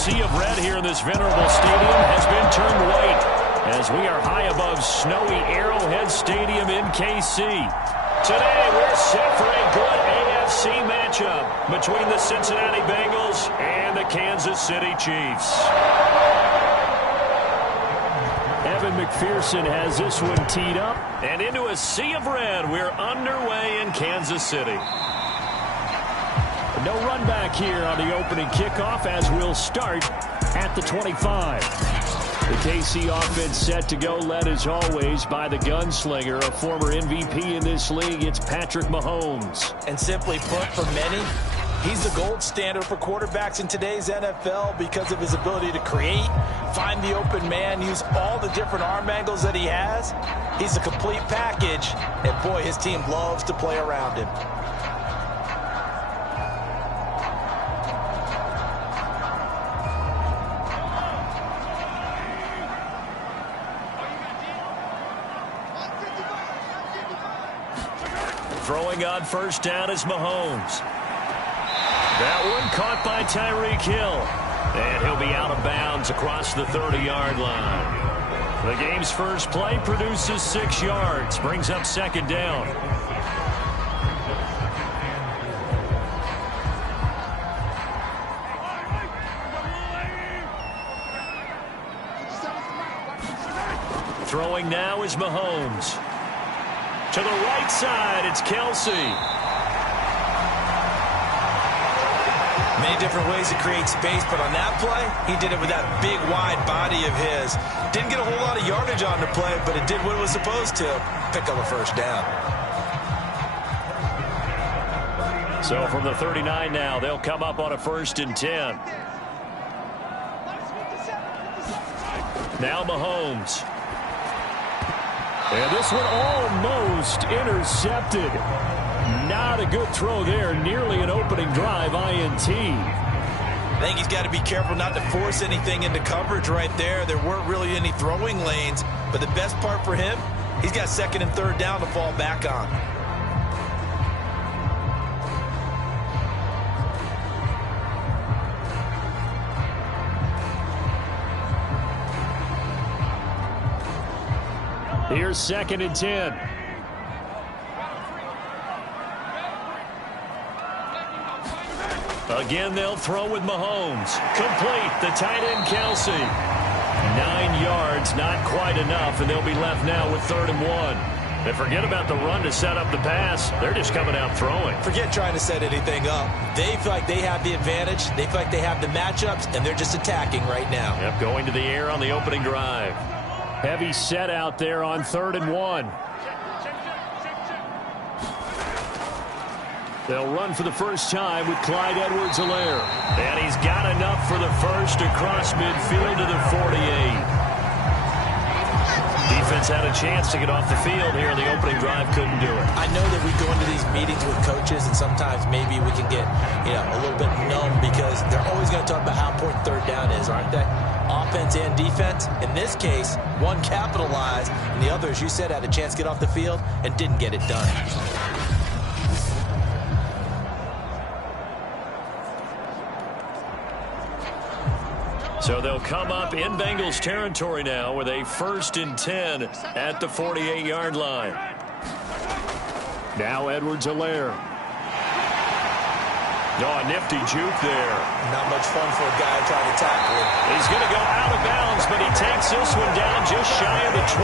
sea of red here in this venerable stadium has been turned white as we are high above snowy Arrowhead Stadium in KC. Today, we're set for a good AFC matchup between the Cincinnati Bengals and the Kansas City Chiefs. Evan McPherson has this one teed up. And into a sea of red, we're underway in Kansas City. No run back here on the opening kickoff as we'll start at the 25. The KC offense set to go, led as always by the gunslinger, a former MVP in this league. It's Patrick Mahomes. And simply put, for many, he's the gold standard for quarterbacks in today's NFL because of his ability to create, find the open man, use all the different arm angles that he has. He's a complete package, and boy, his team loves to play around him. Throwing on first down is Mahomes. That one caught by Tyreek Hill. And he'll be out of bounds across the 30-yard line. The game's first play produces 6 yards, brings up second down. Throwing now is Mahomes. To the right side, it's Kelsey. Many different ways to create space, but on that play, he did it with that big, wide body of his. Didn't get a whole lot of yardage on the play, but it did what it was supposed to. Pick up a first down. So from the 39 now, they'll come up on a 1st and 10. Now Mahomes. And this one almost intercepted. Not a good throw there. Nearly an opening drive INT. I think he's got to be careful not to force anything into coverage right there. There weren't really any throwing lanes. But the best part for him, he's got 2nd and 3rd down to fall back on. Here's 2nd and 10. Again, they'll throw with Mahomes. Complete, the tight end Kelsey. 9 yards, not quite enough, and they'll be left now with 3rd and 1. And forget about the run to set up the pass. They're just coming out throwing. Forget trying to set anything up. They feel like they have the advantage. They feel like they have the matchups, and they're just attacking right now. Yep, going to the air on the opening drive. Heavy set out there on 3rd and 1. They'll run for the first time with Clyde Edwards-Helaire. And he's got enough for the first across midfield to the 48. Defense had a chance to get off the field here in the opening drive, couldn't do it. I know that we go into these meetings with coaches, and sometimes maybe we can get, a little bit numb because they're always going to talk about how important 3rd down is, aren't they? Offense and defense. In this case, one capitalized, and the other, as you said, had a chance to get off the field and didn't get it done. So they'll come up in Bengals territory now with a 1st and 10 at the 48-yard line. Now Edwards-Helaire. Oh, a nifty juke there. Not much fun for a guy trying to tackle him. He's going to go out of bounds, but he takes this one down just shy of the 20.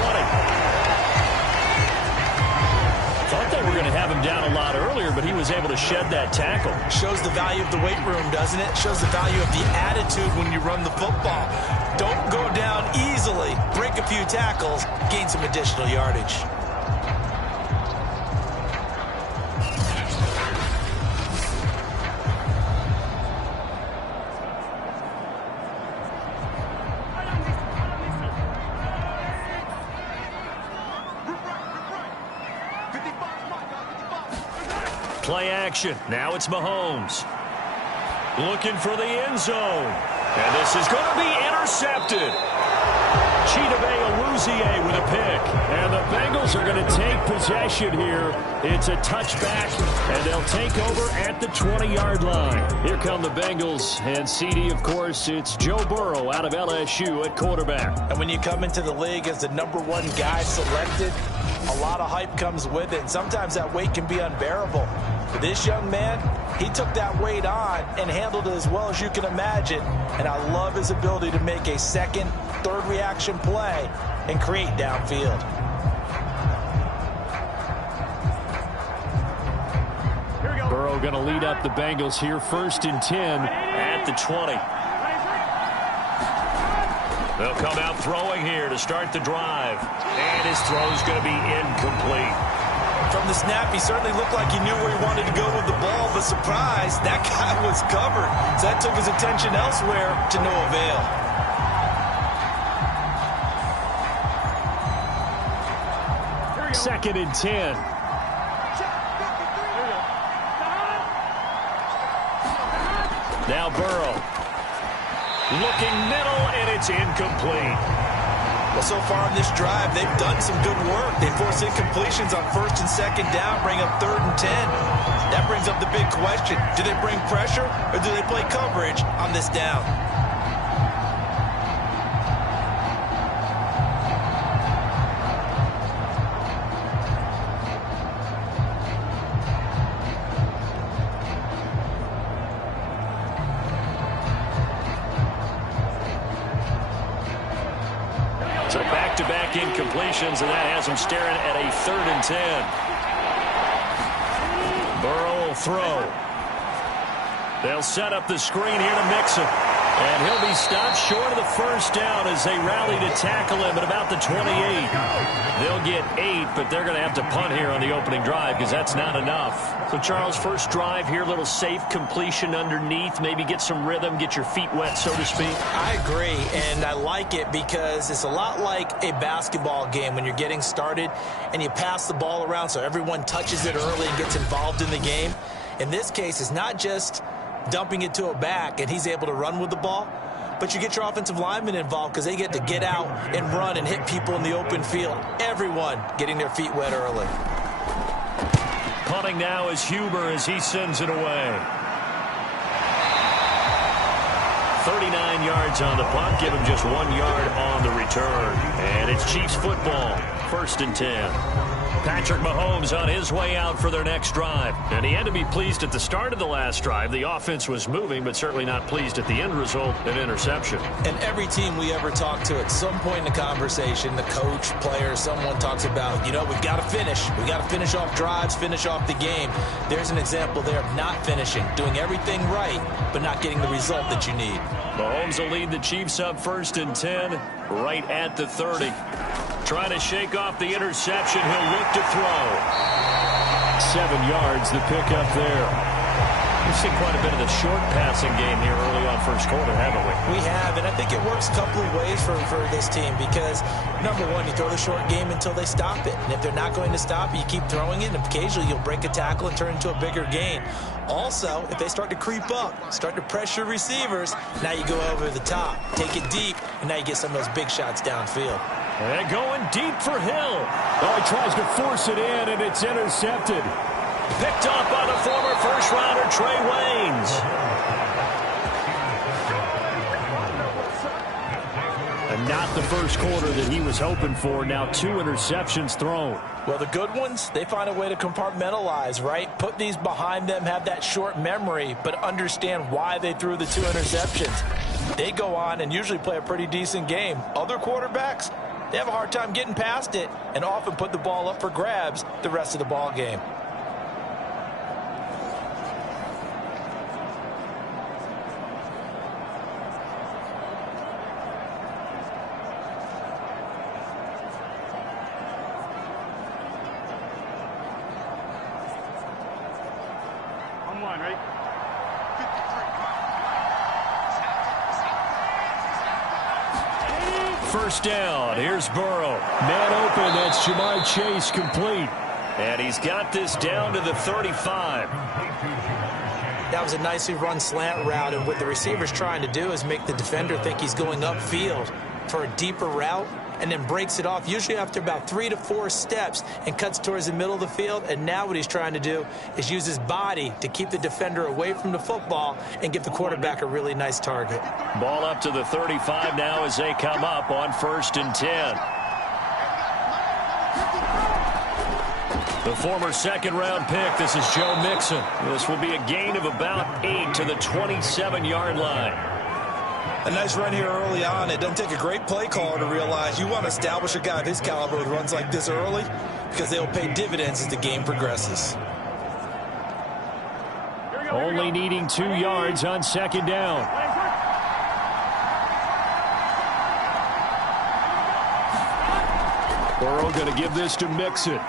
Thought they were going to have him down a lot earlier, but he was able to shed that tackle. Shows the value of the weight room, doesn't it? Shows the value of the attitude when you run the football. Don't go down easily. Break a few tackles. Gain some additional yardage. Play action. Now it's Mahomes. Looking for the end zone. And this is going to be intercepted. with a pick. And the Bengals are going to take possession here. It's a touchback, and they'll take over at the 20-yard line. Here come the Bengals, and CD, of course, it's Joe Burrow out of LSU at quarterback. And when you come into the league as the #1 guy selected, a lot of hype comes with it, and sometimes that weight can be unbearable. For this young man, he took that weight on and handled it as well as you can imagine, and I love his ability to make a second, third reaction play and create downfield. Burrow going to lead up the Bengals here, 1st and 10 at the 20. They'll come out throwing here to start the drive, and his throw's going to be incomplete. From the snap, he certainly looked like he knew where he wanted to go with the ball, but surprise, that guy was covered. So that took his attention elsewhere to no avail. 2nd and 10. Now Burrow. Looking middle, and it's incomplete. Well, so far on this drive, they've done some good work. They force incompletions on 1st and 2nd down, bring up 3rd and 10. That brings up the big question. Do they bring pressure, or do they play coverage on this down? So back-to-back incompletions, and that has him staring at a 3rd and 10. Burrow will throw. They'll set up the screen here to Mixon. And he'll be stopped short of the 1st down as they rally to tackle him at about the 28. They'll get 8, but they're going to have to punt here on the opening drive because that's not enough. So, Charles, first drive here, little safe completion underneath, maybe get some rhythm, get your feet wet, so to speak. I agree, and I like it because it's a lot like a basketball game when you're getting started and you pass the ball around so everyone touches it early and gets involved in the game. In this case, it's not just dumping it to a back and he's able to run with the ball, but you get your offensive linemen involved because they get to get out and run and hit people in the open field. Everyone getting their feet wet early. Punting now is Huber as he sends it away. 39 yards on the punt, give him just 1 yard on the return. And it's Chiefs football, 1st and 10. Patrick Mahomes on his way out for their next drive. And he had to be pleased at the start of the last drive. The offense was moving, but certainly not pleased at the end result, an interception. And every team we ever talk to at some point in the conversation, the coach, player, someone talks about, you know, we've got to finish. We've got to finish off drives, finish off the game. There's an example there of not finishing, doing everything right, but not getting the result that you need. Mahomes will lead the Chiefs up 1st and 10, right at the 30. Trying to shake off the interception. He'll look to throw. 7 yards, the pickup there. We've seen quite a bit of the short passing game here early on first quarter, haven't we? We have, and I think it works a couple of ways for this team because, number one, you throw the short game until they stop it. And if they're not going to stop it, you keep throwing it, and occasionally you'll break a tackle and turn into a bigger gain. Also, if they start to creep up, start to pressure receivers, now you go over the top, take it deep, and now you get some of those big shots downfield. And going deep for Hill. Oh, he tries to force it in, and it's intercepted. Picked up by the former first-rounder, Trey Waynes. And not the first quarter that he was hoping for. Now 2 interceptions thrown. Well, the good ones, they find a way to compartmentalize, right? Put these behind them, have that short memory, but understand why they threw the 2 interceptions. They go on and usually play a pretty decent game. Other quarterbacks, they have a hard time getting past it and often put the ball up for grabs the rest of the ball game. First down. Here's Burrow. Man open. That's Jamar Chase complete. And he's got this down to the 35. That was a nicely run slant route, and what the receiver's trying to do is make the defender think he's going upfield. for a deeper route and then breaks it off, usually after about 3 to 4 steps, and cuts towards the middle of the field. And now what he's trying to do is use his body to keep the defender away from the football and give the quarterback a really nice target. Ball up to the 35 now as they come up on 1st and 10. The former second-round pick, this is Joe Mixon. This will be a gain of about 8 to the 27-yard line. A nice run here early on. It doesn't take a great play caller to realize you want to establish a guy of his caliber with runs like this early, because they'll pay dividends as the game progresses. Only needing 2 yards on 2nd down. Burrow going to give this to Mixon.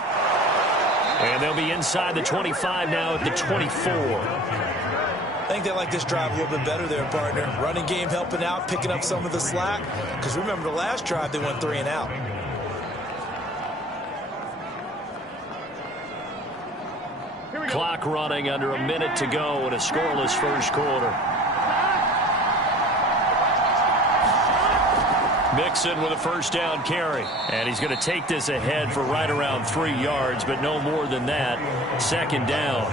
And they'll be inside the 25 now at the 24. I think they like this drive a little bit better there, partner. Running game helping out, picking up some of the slack. Because remember, the last drive, they went 3 and out. Clock running under a minute to go in a scoreless first quarter. Mixon with a 1st down carry. And he's going to take this ahead for right around 3 yards, but no more than that. 2nd down.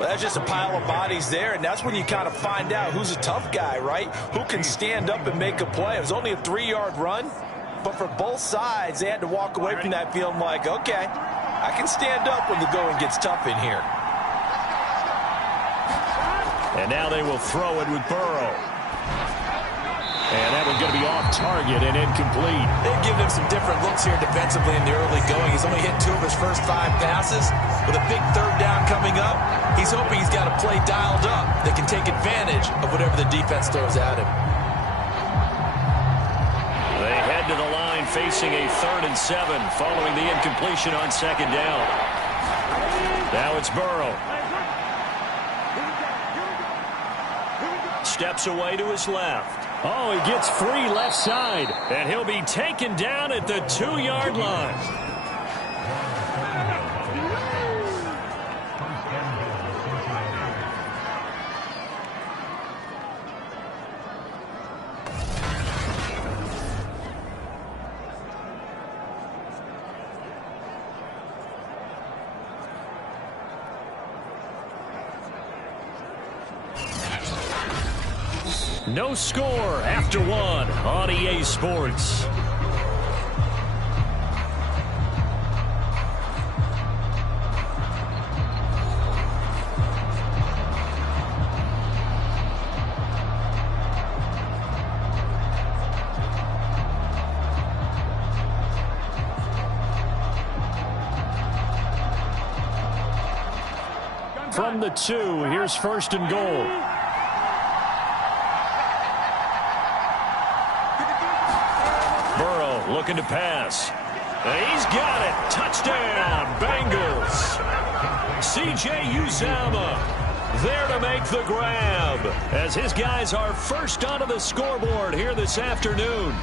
Well, that's just a pile of bodies there, and that's when you kind of find out who's a tough guy, right? Who can stand up and make a play. It was only a 3-yard run, but for both sides, they had to walk away from that feeling like, okay, I can stand up when the going gets tough in here. And now they will throw it with Burrow. And that one's going to be off target and incomplete. They've given him some different looks here defensively in the early going. He's only hit 2 of his first 5 passes. With a big 3rd down coming up, he's hoping he's got a play dialed up that can take advantage of whatever the defense throws at him. They head to the line facing a 3rd and 7 following the incompletion on 2nd down. Now it's Burrow. Steps away to his left. Oh, he gets free left side, and he'll be taken down at the 2-yard line. No score after 1 on EA Sports. From the 2, here's 1st and goal. Looking to pass. He's got it. Touchdown, Bengals. C.J. Uzomah there to make the grab as his guys are first onto the scoreboard here this afternoon.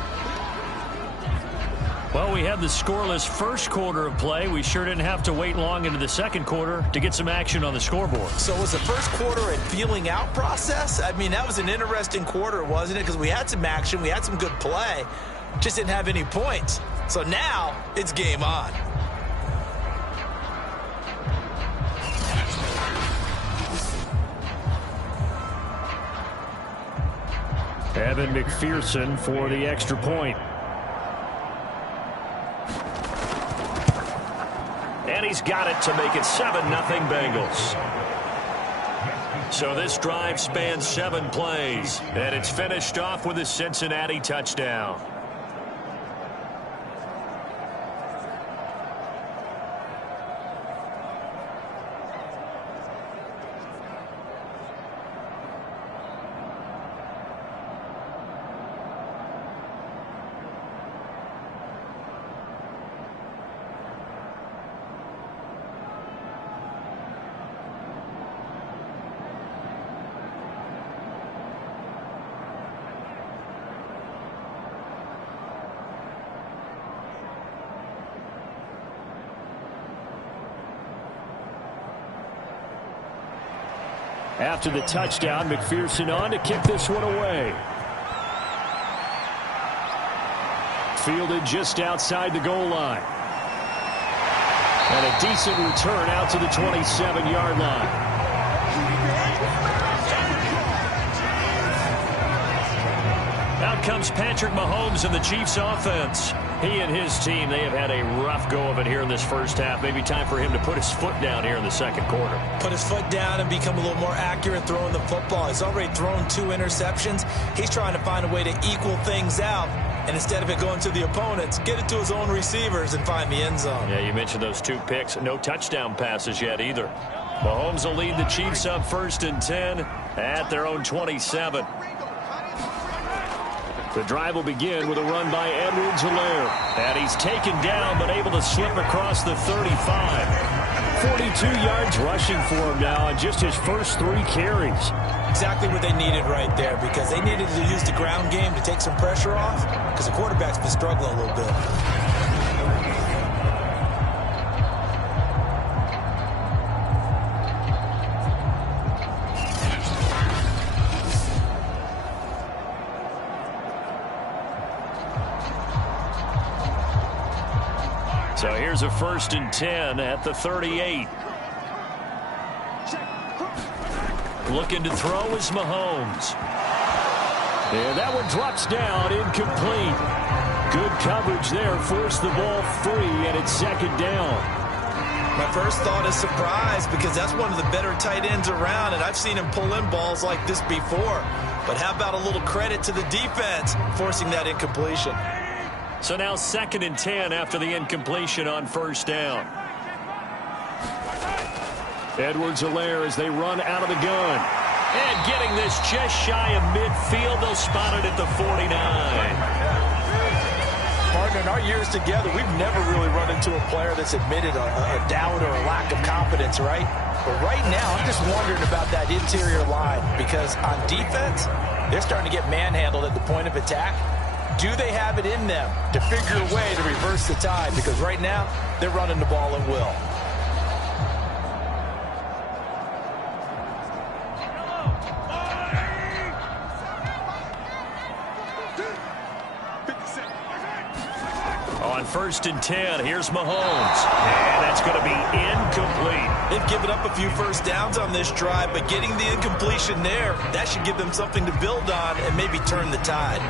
Well, we had the scoreless first quarter of play. We sure didn't have to wait long into the 2nd quarter to get some action on the scoreboard. So was the first quarter a feeling out process? I mean, that was an interesting quarter, wasn't it? Because we had some action. We had some good play. Just didn't have any points. So now it's game on. Evan McPherson for the extra point. And he's got it to make it 7-0 Bengals. So this drive spans 7 plays, and it's finished off with a Cincinnati touchdown. After the touchdown, McPherson on to kick this one away. fielded just outside the goal line. And a decent return out to the 27-yard line. Out comes Patrick Mahomes and the Chiefs offense. He and his team, they have had a rough go of it here in this first half. Maybe time for him to put his foot down here in the second quarter. Put his foot down and become a little more accurate throwing the football. He's already thrown 2 interceptions. He's trying to find a way to equal things out. And instead of it going to the opponents, get it to his own receivers and find the end zone. Yeah, you mentioned those 2 picks. No touchdown passes yet either. Mahomes will lead the Chiefs up 1st and 10 at their own 27. The drive will begin with a run by Edwards-Helaire. And he's taken down but able to slip across the 35. 42 yards rushing for him now on just his first 3 carries. Exactly what they needed right there, because they needed to use the ground game to take some pressure off, because the quarterback's been struggling a little bit. So here's a 1st and 10 at the 38. Looking to throw is Mahomes. And that one drops down, incomplete. Good coverage there, forced the ball free, and it's 2nd down. My first thought is surprise, because that's one of the better tight ends around, and I've seen him pull in balls like this before. But how about a little credit to the defense forcing that incompletion? So now 2nd and 10 after the incompletion on 1st down. Edwards-Helaire as they run out of the gun. And getting this just shy of midfield. They'll spot it at the 49. Partner, in our years together, we've never really run into a player that's admitted a doubt or a lack of confidence, right? But right now, I'm just wondering about that interior line, because on defense, they're starting to get manhandled at the point of attack. Do they have it in them to figure a way to reverse the tide? Because right now, they're running the ball at will. On 1st and 10, here's Mahomes. And that's going to be incomplete. They've given up a few first downs on this drive, but getting the incompletion there, that should give them something to build on and maybe turn the tide.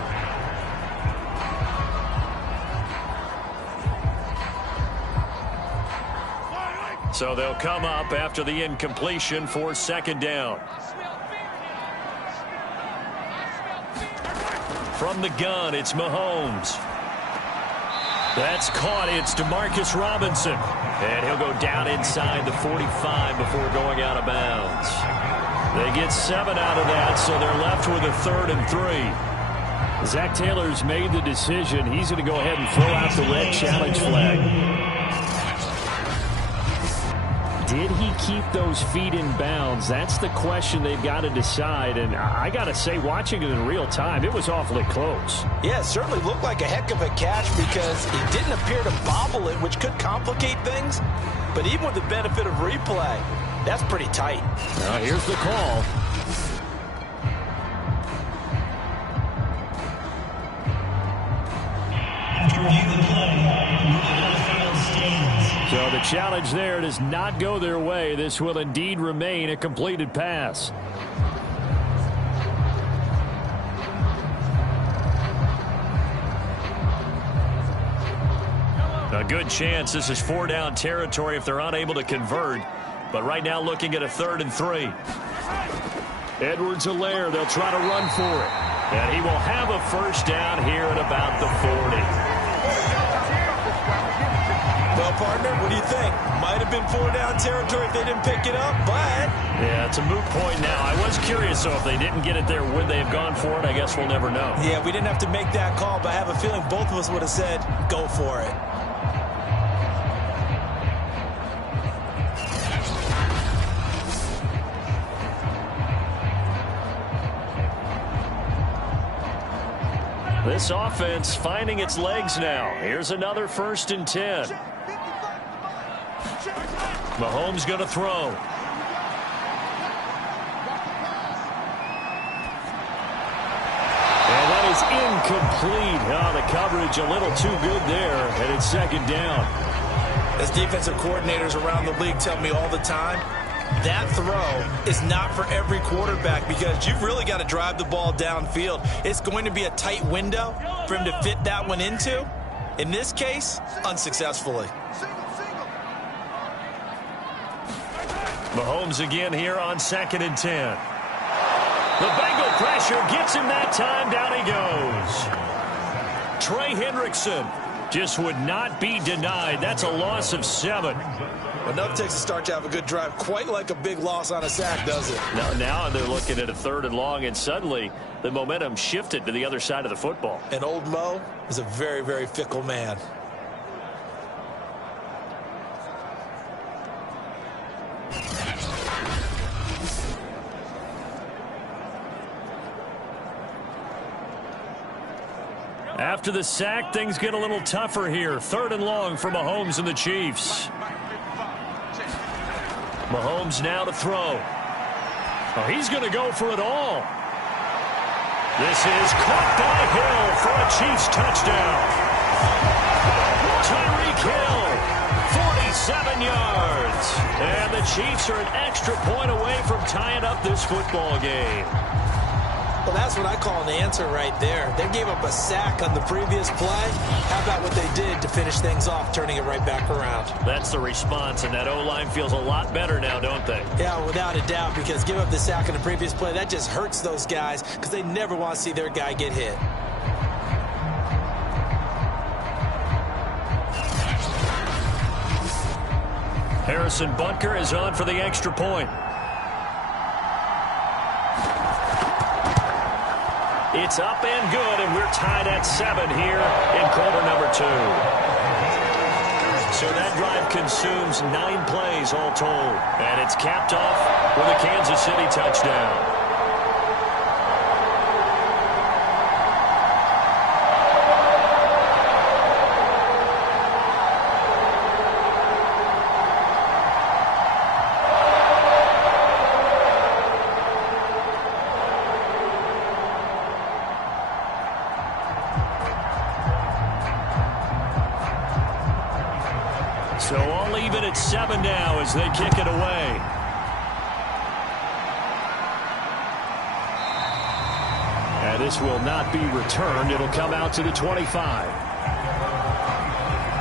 So they'll come up after the incompletion for 2nd down. From the gun, it's Mahomes. That's caught. It's Demarcus Robinson. And he'll go down inside the 45 before going out of bounds. They get 7 out of that, so they're left with a 3rd and 3. Zach Taylor's made the decision. He's going to go ahead and throw out the red challenge flag. Did he keep those feet in bounds? That's the question they've got to decide. And I got to say, watching it in real time, it was awfully close. Yeah, it certainly looked like a heck of a catch, because he didn't appear to bobble it, which could complicate things. But even with the benefit of replay, that's pretty tight. Now here's the call. After review the play, so the challenge there does not go their way. This will indeed remain a completed pass. A good chance this is 4-down territory if they're unable to convert. But right now looking at a 3rd and 3. Edwards-Helaire, they'll try to run for it. And he will have a 1st down here at about the 40. Well, partner, what do you think? Might have been 4-down territory if they didn't pick it up, but... Yeah, it's a moot point now. I was curious, so if they didn't get it there, would they have gone for it? I guess we'll never know. Yeah, we didn't have to make that call, but I have a feeling both of us would have said, go for it. This offense finding its legs now. Here's another 1st and 10. Mahomes going to throw. And that is is incomplete. Oh, the coverage a little too good there, and it's second down. As defensive coordinators around the league tell me all the time, that throw is not for every quarterback because you've really got to drive the ball downfield. It's going to be a tight window for him to fit that one into. In this case, unsuccessfully. Mahomes again here on 2nd and 10. The Bengal pressure gets him that time. Down he goes. Trey Hendrickson just would not be denied. That's a loss of 7. Enough takes a start to have a good drive. Quite like a big loss on a sack, does it? Now they're looking at a 3rd and long, and suddenly the momentum shifted to the other side of the football. And old Mo is a very, very fickle man. After the sack, things get a little tougher here. 3rd and long for Mahomes and the Chiefs. Mahomes now to throw. Oh, he's going to go for it all. This is caught by Hill for a Chiefs touchdown. Tyreek Hill, 47 yards. And the Chiefs are an extra point away from tying up this football game. Well, that's what I call an answer right there. They gave up a sack on the previous play. How about what they did to finish things off, turning it right back around? That's the response, and that O-line feels a lot better now, don't they? Yeah, without a doubt, because give up the sack on the previous play, that just hurts those guys because they never want to see their guy get hit. Harrison Butker is on for the extra point. It's up and good, and we're tied at 7 here in quarter number 2. So that drive consumes 9 plays all told, and it's capped off with a Kansas City touchdown. So all even at 7 now as they kick it away. And this will not be returned. It'll come out to the 25.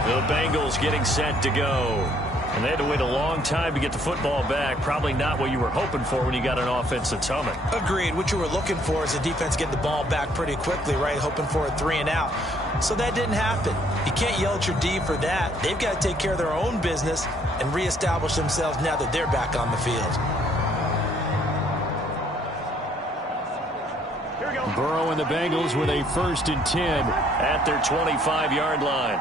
The Bengals getting set to go. And they had to wait a long time to get the football back. Probably not what you were hoping for when you got an offense that's humming. Agreed. What you were looking for is the defense getting the ball back pretty quickly, right? Hoping for a 3 and out. So that didn't happen. You can't yell at your D for that. They've got to take care of their own business and reestablish themselves now that they're back on the field. Here we go. Burrow and the Bengals with a 1st and 10 at their 25-yard line.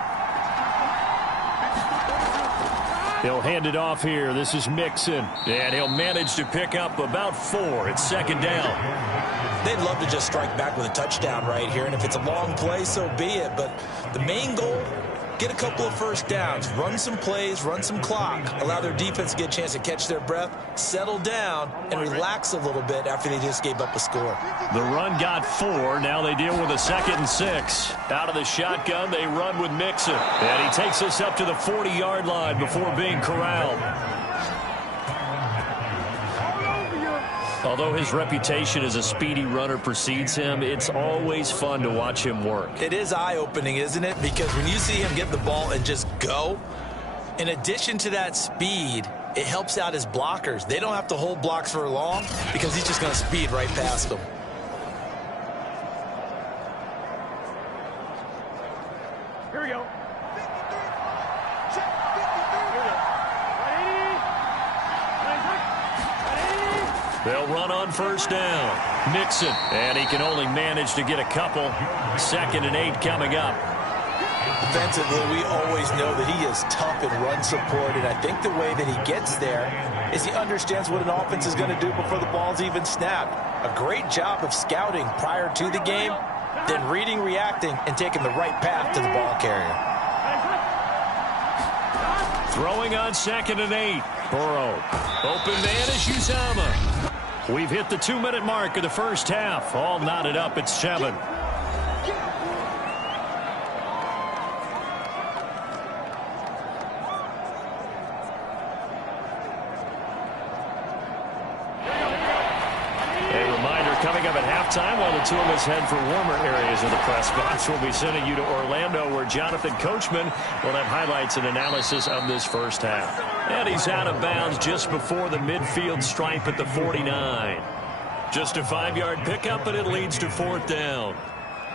He'll hand it off here. This is Mixon. And he'll manage to pick up about 4. It's 2nd down. They'd love to just strike back with a touchdown right here. And if it's a long play, so be it. But the main goal, get a couple of 1st downs. Run some plays, run some clock. Allow their defense to get a chance to catch their breath, settle down, and relax a little bit after they just gave up a score. The run got 4. Now they deal with a 2nd and 6. Out of the shotgun, they run with Mixon. And he takes us up to the 40-yard line before being corralled. Although his reputation as a speedy runner precedes him, it's always fun to watch him work. It is eye-opening, isn't it? Because when you see him get the ball and just go, in addition to that speed, it helps out his blockers. They don't have to hold blocks for long because he's just going to speed right past them. Here we go. They'll run on 1st down. Mixon, and he can only manage to get a couple. 2nd and 8 coming up. Defensively, we always know that he is tough in run support, and I think the way that he gets there is he understands what an offense is going to do before the ball's even snapped. A great job of scouting prior to the game, then reading, reacting, and taking the right path to the ball carrier. Throwing on 2nd and 8. Burrow. Open man is Uzomah. We've hit the 2-minute mark of the 1st half. All knotted up at 7. Coming up at halftime, while the two of us head for warmer areas of the press box, we'll be sending you to Orlando, where Jonathan Coachman will have highlights and analysis of this first half. And he's out of bounds just before the midfield stripe at the 49. Just a 5-yard pickup, but it leads to 4th down.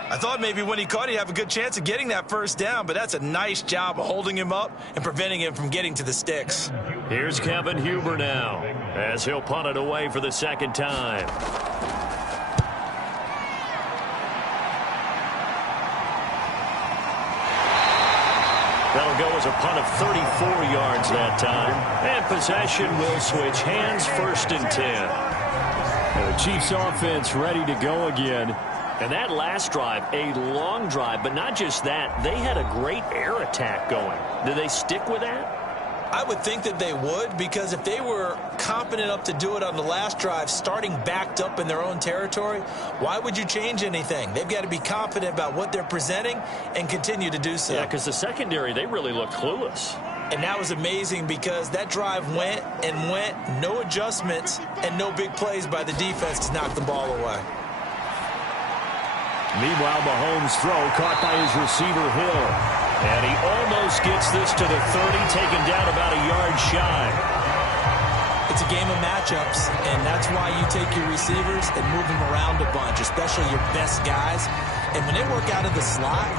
I thought maybe when he caught it, he'd have a good chance of getting that first down, but that's a nice job of holding him up and preventing him from getting to the sticks. Here's Kevin Huber now, as he'll punt it away for the second time. That'll go as a punt of 34 yards that time. And possession will switch hands, 1st and 10. And the Chiefs offense ready to go again. And that last drive, a long drive, but not just that. They had a great air attack going. Do they stick with that? I would think that they would, because if they were competent enough to do it on the last drive, starting backed up in their own territory, why would you change anything? They've got to be confident about what they're presenting and continue to do so. Yeah, because the secondary, they really look clueless. And that was amazing, because that drive went and went, no adjustments and no big plays by the defense to knock the ball away. Meanwhile, Mahomes' throw caught by his receiver, Hill. And he almost gets this to the 30, taken down about a yard shy. It's a game of matchups, and that's why you take your receivers and move them around a bunch, especially your best guys. And when they work out of the slot,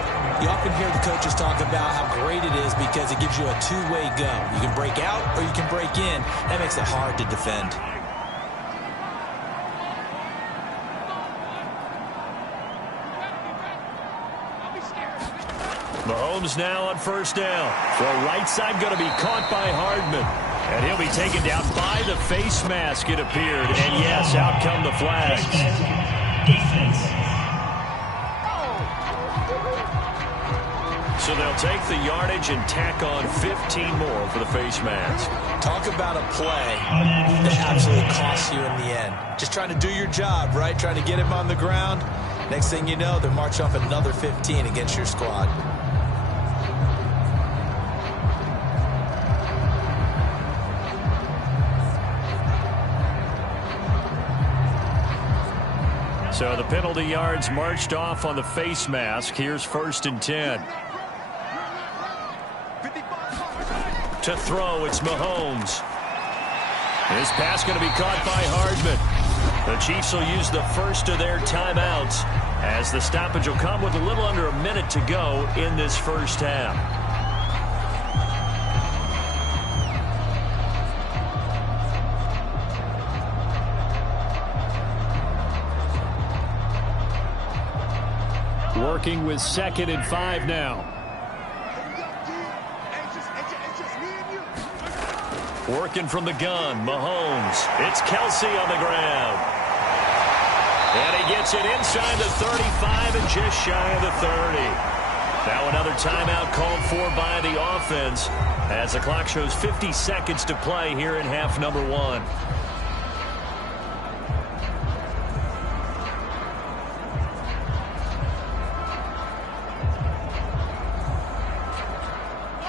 you often hear the coaches talk about how great it is because it gives you a two-way go. You can break out or you can break in. That makes it hard to defend. Mahomes now on 1st down. Throw right side going to be caught by Hardman. And he'll be taken down by the face mask, it appeared. And yes, out come the flags. Defense. So they'll take the yardage and tack on 15 more for the face mask. Talk about a play that absolutely costs you in the end. Just trying to do your job, right? Trying to get him on the ground. Next thing you know, they're marching off another 15 against your squad. So the penalty yards marched off on the face mask. Here's 1st and 10. To throw, it's Mahomes. His pass going to be caught by Hardman. The Chiefs will use the first of their timeouts, as the stoppage will come with a little under a minute to go in this first half. Working with 2nd and 5 now. Working from the gun, Mahomes. It's Kelsey on the ground. And he gets it inside the 35 and just shy of the 30. Now another timeout called for by the offense, as the clock shows 50 seconds to play here in half number 1.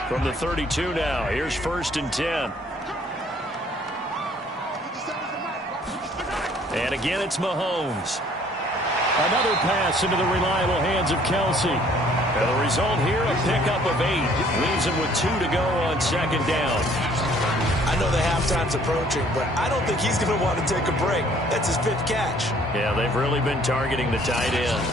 From the 32 now, here's 1st and 10. And again, it's Mahomes. Another pass into the reliable hands of Kelsey. And the result here, a pickup of 8. Leaves him with 2 to go on 2nd down. I know the halftime's approaching, but I don't think he's going to want to take a break. That's his 5th catch. Yeah, they've really been targeting the tight end.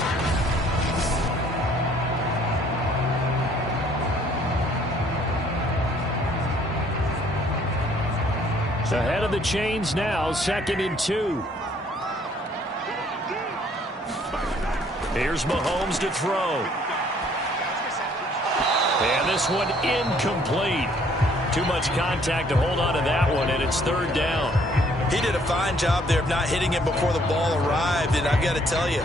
Ahead of the chains now, 2nd and 2. Here's Mahomes to throw. And this one incomplete. Too much contact to hold on to that one, and it's 3rd down. He did a fine job there of not hitting him before the ball arrived, and I've got to tell you,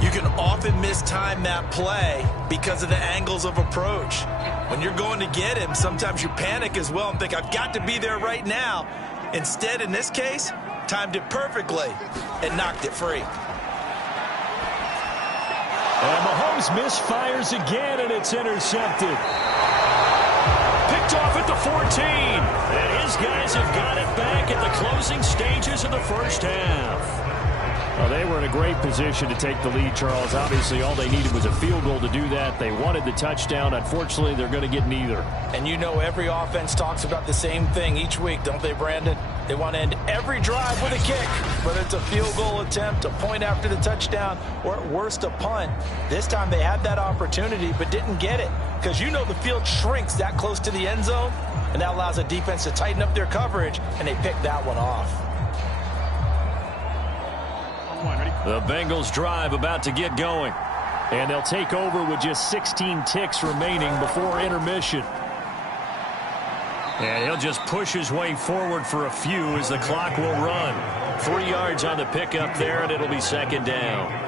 you can often mistime that play because of the angles of approach. When you're going to get him, sometimes you panic as well and think, I've got to be there right now. Instead, in this case, timed it perfectly and knocked it free. And Mahomes Mahomes misfires again, and it's intercepted. Picked off at the 14. And his guys have got it back at the closing stages of the first half. Well, they were in a great position to take the lead, Charles. Obviously, all they needed was a field goal to do that. They wanted the touchdown. Unfortunately, they're going to get neither. And you know every offense talks about the same thing each week, don't they, Brandon? They want to end every drive with a kick, whether it's a field goal attempt, a point after the touchdown, or at worst a punt. This time they had that opportunity but didn't get it because you know the field shrinks that close to the end zone, and that allows the defense to tighten up their coverage, and they picked that one off. The Bengals drive about to get going. And they'll take over with just 16 ticks remaining before intermission. And he'll just push his way forward for a few as the clock will run. 3 yards on the pickup there, and it'll be second down.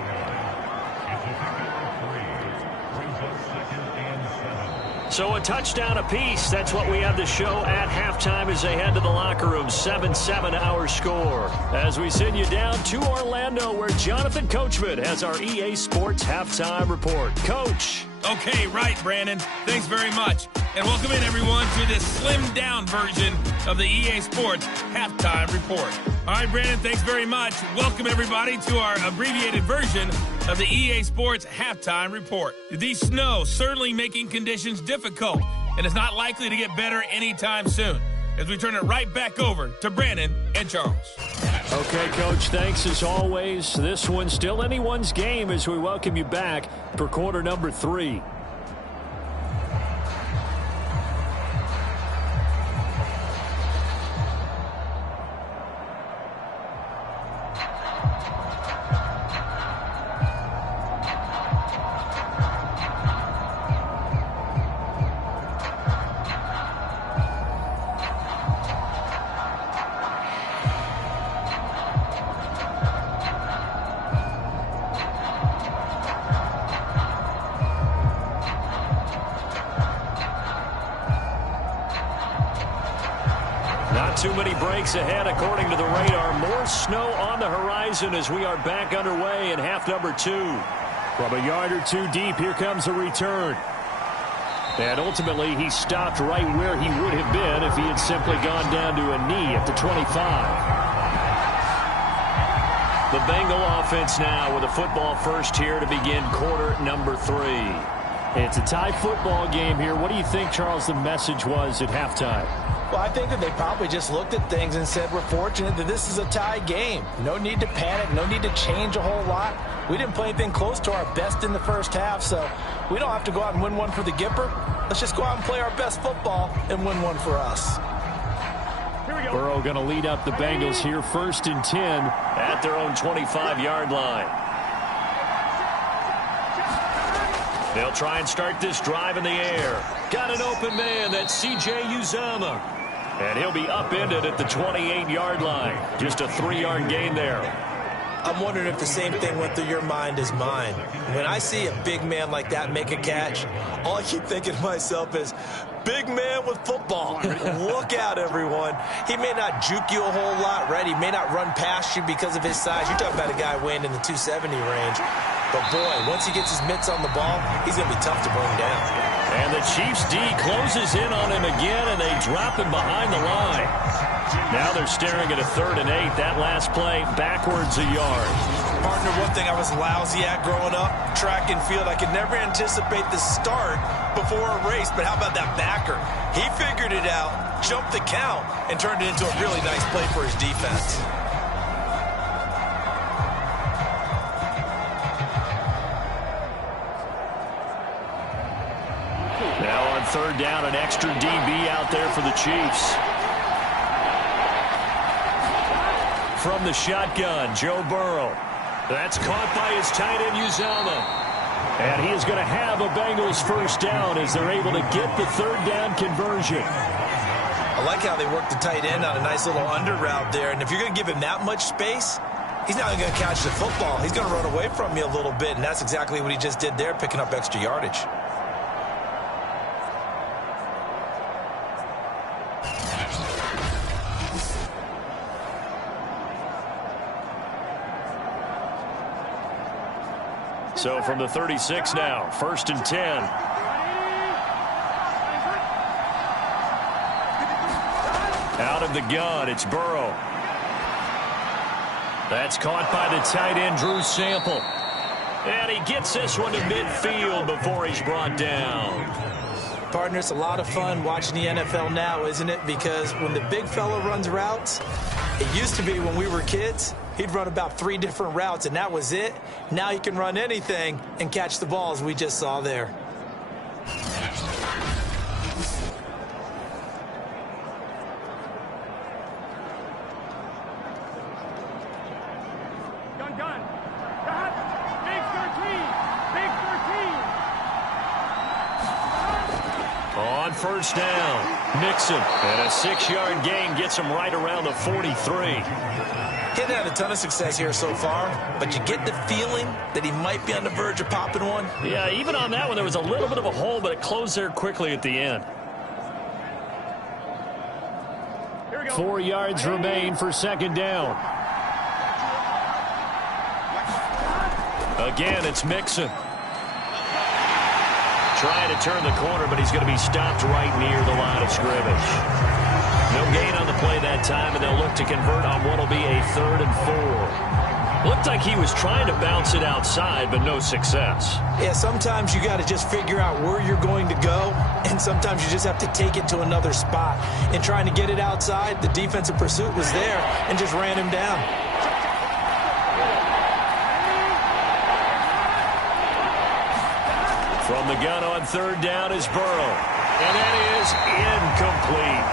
So a touchdown apiece. That's what we have to show at halftime as they head to the locker room. 7-7 our score. As we send you down to Orlando, where Jonathan Coachman has our EA Sports halftime report. Coach. Okay, right, Brandon. Thanks very much. And welcome in, everyone, to this slimmed-down version of the EA Sports halftime report. All right, Brandon, thanks very much. Welcome, everybody, to our abbreviated version of the EA Sports halftime report. The snow certainly making conditions difficult, and it's not likely to get better anytime soon. As we turn it right back over to Brandon and Charles. Okay, Coach, thanks as always. This one's still anyone's game as we welcome you back for quarter number 3. Too many breaks ahead according to the radar. More snow on the horizon as we are back underway in half number 2. From a yard or two deep, here comes a return. And ultimately, he stopped right where he would have been if he had simply gone down to a knee at the 25. The Bengal offense now with a football first here to begin quarter number 3. It's a tie football game here. What do you think, Charles, the message was at halftime? Well, I think that they probably just looked at things and said, we're fortunate that this is a tie game. No need to panic. No need to change a whole lot. We didn't play anything close to our best in the first half, so we don't have to go out and win one for the Gipper. Let's just go out and play our best football and win one for us. Burrow going to lead up the Bengals here, 1st and 10 at their own 25-yard line. They'll try and start this drive in the air. Got an open man. That's C.J. Uzomah. And he'll be upended at the 28-yard line. Just a 3-yard gain there. I'm wondering if the same thing went through your mind as mine. When I see a big man like that make a catch, all I keep thinking to myself is, big man with football. Look out, everyone. He may not juke you a whole lot, right? He may not run past you because of his size. You're talking about a guy weighing in the 270 range. But, boy, once he gets his mitts on the ball, he's going to be tough to bring down. And the Chiefs' D closes in on him again, and they drop him behind the line. Now they're staring at a 3rd and 8. That last play backwards a yard. Partner, one thing I was lousy at growing up, track and field, I could never anticipate the start before a race, but how about that backer? He figured it out, jumped the count, and turned it into a really nice play for his defense. Now on 3rd down, an extra DB out there for the Chiefs. From the shotgun, Joe Burrow. That's caught by his tight end, Uzomah. And he is going to have a Bengals first down as they're able to get the 3rd down conversion. I like how they work the tight end on a nice little under route there. And if you're going to give him that much space, he's not going to catch the football. He's going to run away from you a little bit, and that's exactly what he just did there, picking up extra yardage. So from the 36 now, 1st and 10. Out of the gun, it's Burrow. That's caught by the tight end, Drew Sample. And he gets this one to midfield before he's brought down. Partner, it's a lot of fun watching the NFL now, isn't it? Because when the big fella runs routes, it used to be when we were kids, he'd run about 3 different routes, and that was it. Now he can run anything and catch the balls we just saw there. On first down, Mixon, and a 6-yard gain gets him right around the 43. He hasn't had a ton of success here so far, but you get the feeling that he might be on the verge of popping one. Yeah, even on that one, there was a little bit of a hole, but it closed there quickly at the end. 4 yards remain for 2nd down. Again, it's Mixon. Trying to turn the corner, but he's going to be stopped right near the line of scrimmage. No gain on the play that time, and they'll look to convert on what will be a 3rd and 4. Looked like he was trying to bounce it outside, but no success. Yeah, sometimes you got to just figure out where you're going to go, and sometimes you just have to take it to another spot. In trying to get it outside, the defensive pursuit was there and just ran him down. From the gun on 3rd down is Burrow. And that is incomplete.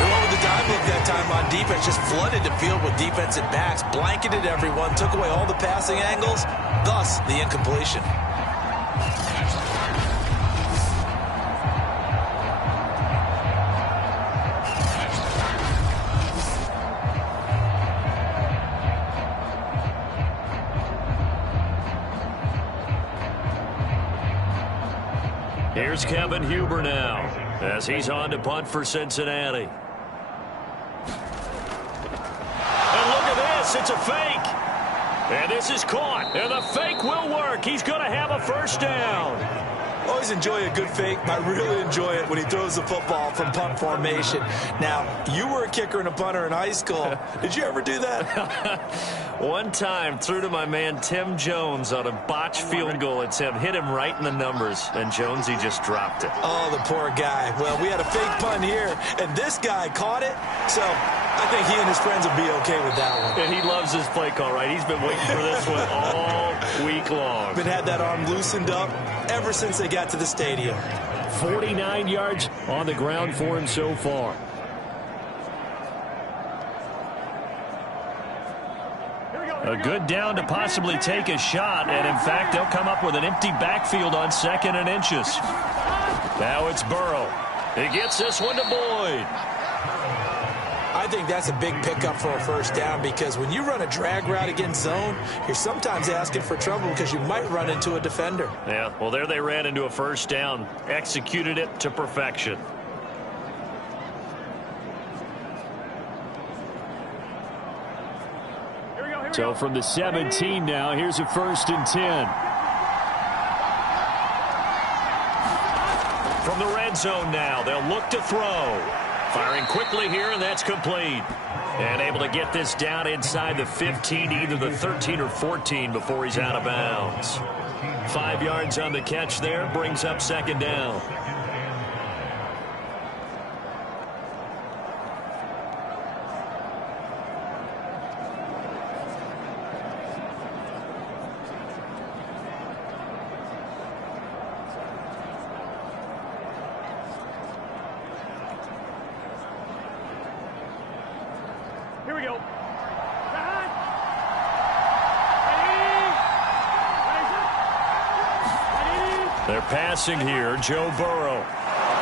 They went with the dime look that time on defense, just flooded the field with defensive backs, blanketed everyone, took away all the passing angles, thus the incompletion. Here's Kevin Huber now, as he's on to punt for Cincinnati. And look at this, it's a fake. And this is caught, and the fake will work. He's going to have a 1st down. Always enjoy a good fake, but I really enjoy it when he throws the football from punt formation. Now, you were a kicker and a punter in high school. Did you ever do that? One time, threw to my man Tim Jones on a botched field goal attempt. Hit him right in the numbers, and Jonesy just dropped it. Oh, the poor guy. Well, we had a fake punt here, and this guy caught it. So I think he and his friends will be okay with that one. And he loves his play call, right? He's been waiting for this one all week long. Been had that arm loosened up ever since they got to the stadium. 49 yards on the ground for him so far. A good down to possibly take a shot, and in fact, they'll come up with an empty backfield on 2nd and inches. Now it's Burrow. He gets this one to Boyd. I think that's a big pickup for a 1st down, because when you run a drag route against zone, you're sometimes asking for trouble because you might run into a defender. Yeah, well, there they ran into a 1st down, executed it to perfection. So from the 17 now, here's a 1st and 10. From the red zone now, they'll look to throw. Firing quickly here, and that's complete. And able to get this down inside the 15, either the 13 or 14 before he's out of bounds. 5 yards on the catch there, brings up 2nd down. Here we go. They're passing here. Joe Burrow.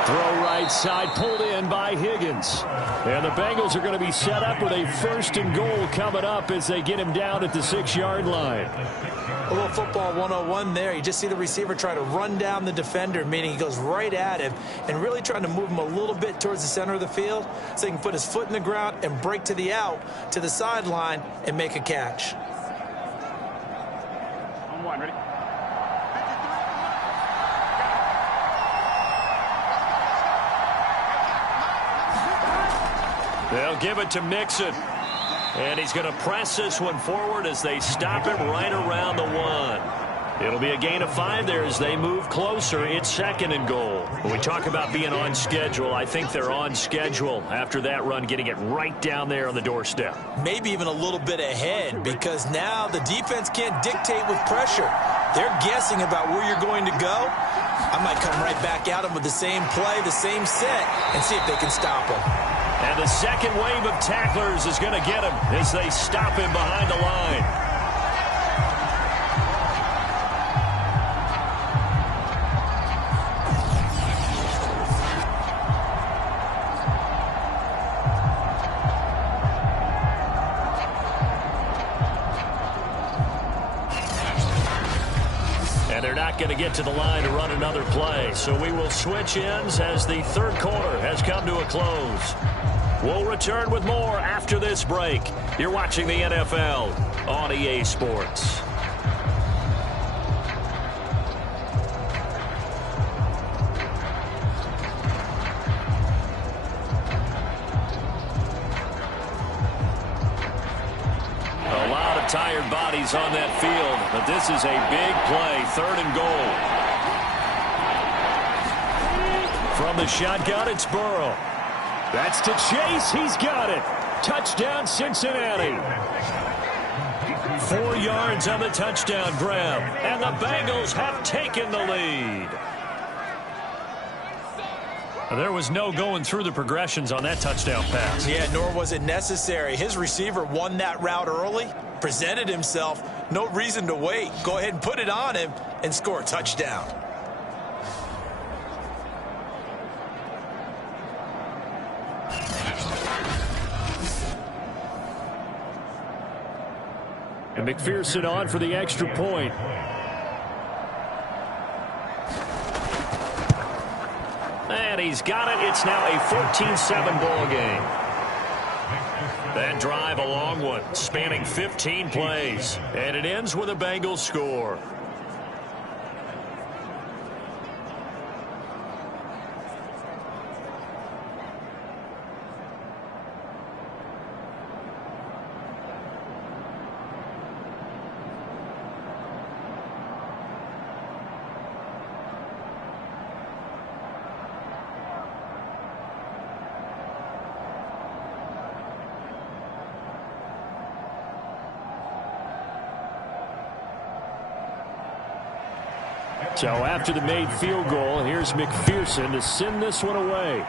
Throw right side, pulled in by Higgins. And the Bengals are going to be set up with a 1st and goal coming up as they get him down at the 6-yard line. A little football 101 there. You just see the receiver try to run down the defender, meaning he goes right at him and really trying to move him a little bit towards the center of the field so he can put his foot in the ground and break to the out, to the sideline, and make a catch. line. Ready? They'll give it to Mixon. And he's going to press this one forward as they stop him right around the 1. It'll be a gain of 5 there as they move closer. It's 2nd and goal. When we talk about being on schedule, I think they're on schedule after that run, getting it right down there on the doorstep. Maybe even a little bit ahead, because now the defense can't dictate with pressure. They're guessing about where you're going to go. I might come right back at them with the same play, the same set, and see if they can stop them. And the second wave of tacklers is going to get him as they stop him behind the line. And they're not going to get to the line to run another play. So we will switch ends as the third quarter has come to a close. We'll return with more after this break. You're watching the NFL on EA Sports. A lot of tired bodies on that field, but this is a big play, 3rd and goal. From the shotgun, it's Burrow. That's to Chase. He's got it. Touchdown, Cincinnati. 4 yards on the touchdown grab. And the Bengals have taken the lead. There was no going through the progressions on that touchdown pass. Yeah, nor was it necessary. His receiver won that route early, presented himself. No reason to wait. Go ahead and put it on him and score a touchdown. And McPherson on for the extra point. And he's got it. It's now a 14-7 ball game. That drive, a long one, spanning 15 plays. And it ends with a Bengals score. So after the made field goal, here's McPherson to send this one away.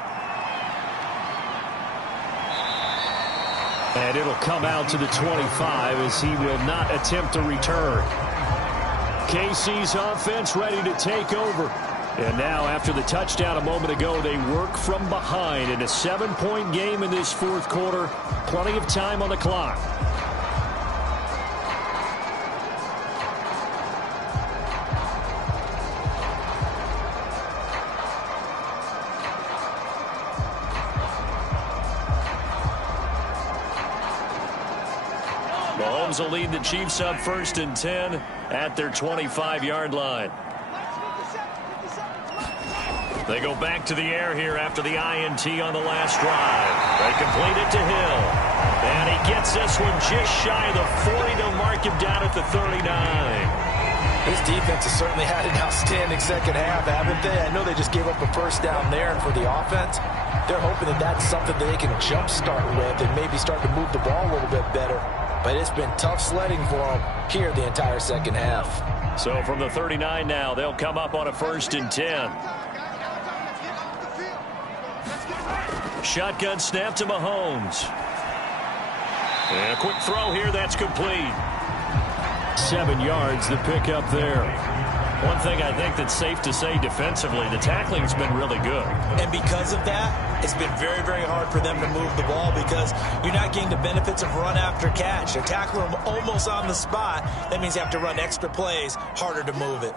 And it'll come out to the 25 as he will not attempt a return. KC's offense ready to take over. And now after the touchdown a moment ago, they work from behind in a 7-point game in this 4th quarter. Plenty of time on the clock. Mahomes will lead the Chiefs up 1st and 10 at their 25-yard line. They go back to the air here after the INT on the last drive. They complete it to Hill. And he gets this one just shy of the 40. They'll mark him down at the 39. This defense has certainly had an outstanding second half, haven't they? I know they just gave up a first down there, and for the offense, they're hoping that that's something that they can jumpstart with and maybe start to move the ball a little bit better. But it's been tough sledding for them here the entire second half. So from the 39 now, they'll come up on a 1st and 10. Shotgun snap to Mahomes. And a quick throw here, that's complete. 7 yards, the pickup there. One thing I think that's safe to say defensively, the tackling's been really good. And because of that, it's been very, very hard for them to move the ball because you're not getting the benefits of run after catch. They're tackling them almost on the spot. That means you have to run extra plays, harder to move it.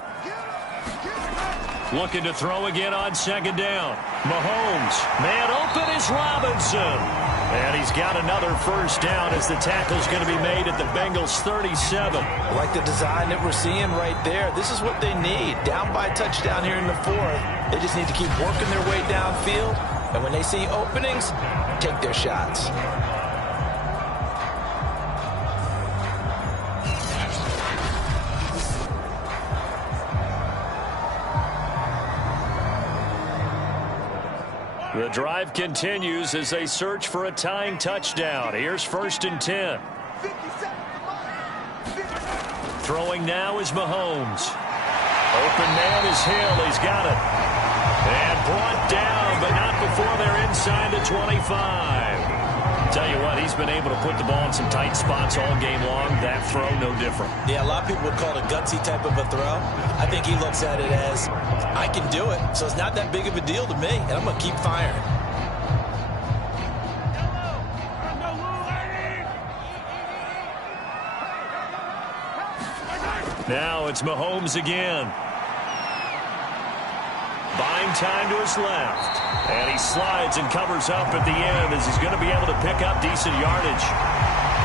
Looking to throw again on 2nd down. Mahomes, man open is Robinson. And he's got another first down as the tackle's going to be made at the Bengals' 37. Like the design that we're seeing right there. This is what they need. Down by a touchdown here in the fourth. They just need to keep working their way downfield. And when they see openings, take their shots. The drive continues as they search for a tying touchdown. Here's 1st and 10. Throwing now is Mahomes. Open man is Hill. He's got it. And brought down, but not before they're inside the 25. Tell you what, he's been able to put the ball in some tight spots all game long. That throw, no different. Yeah, a lot of people would call it a gutsy type of a throw. I think he looks at it as, I can do it, so it's not that big of a deal to me, and I'm going to keep firing. Now it's Mahomes again. Buying time to his left. And he slides and covers up at the end as he's going to be able to pick up decent yardage.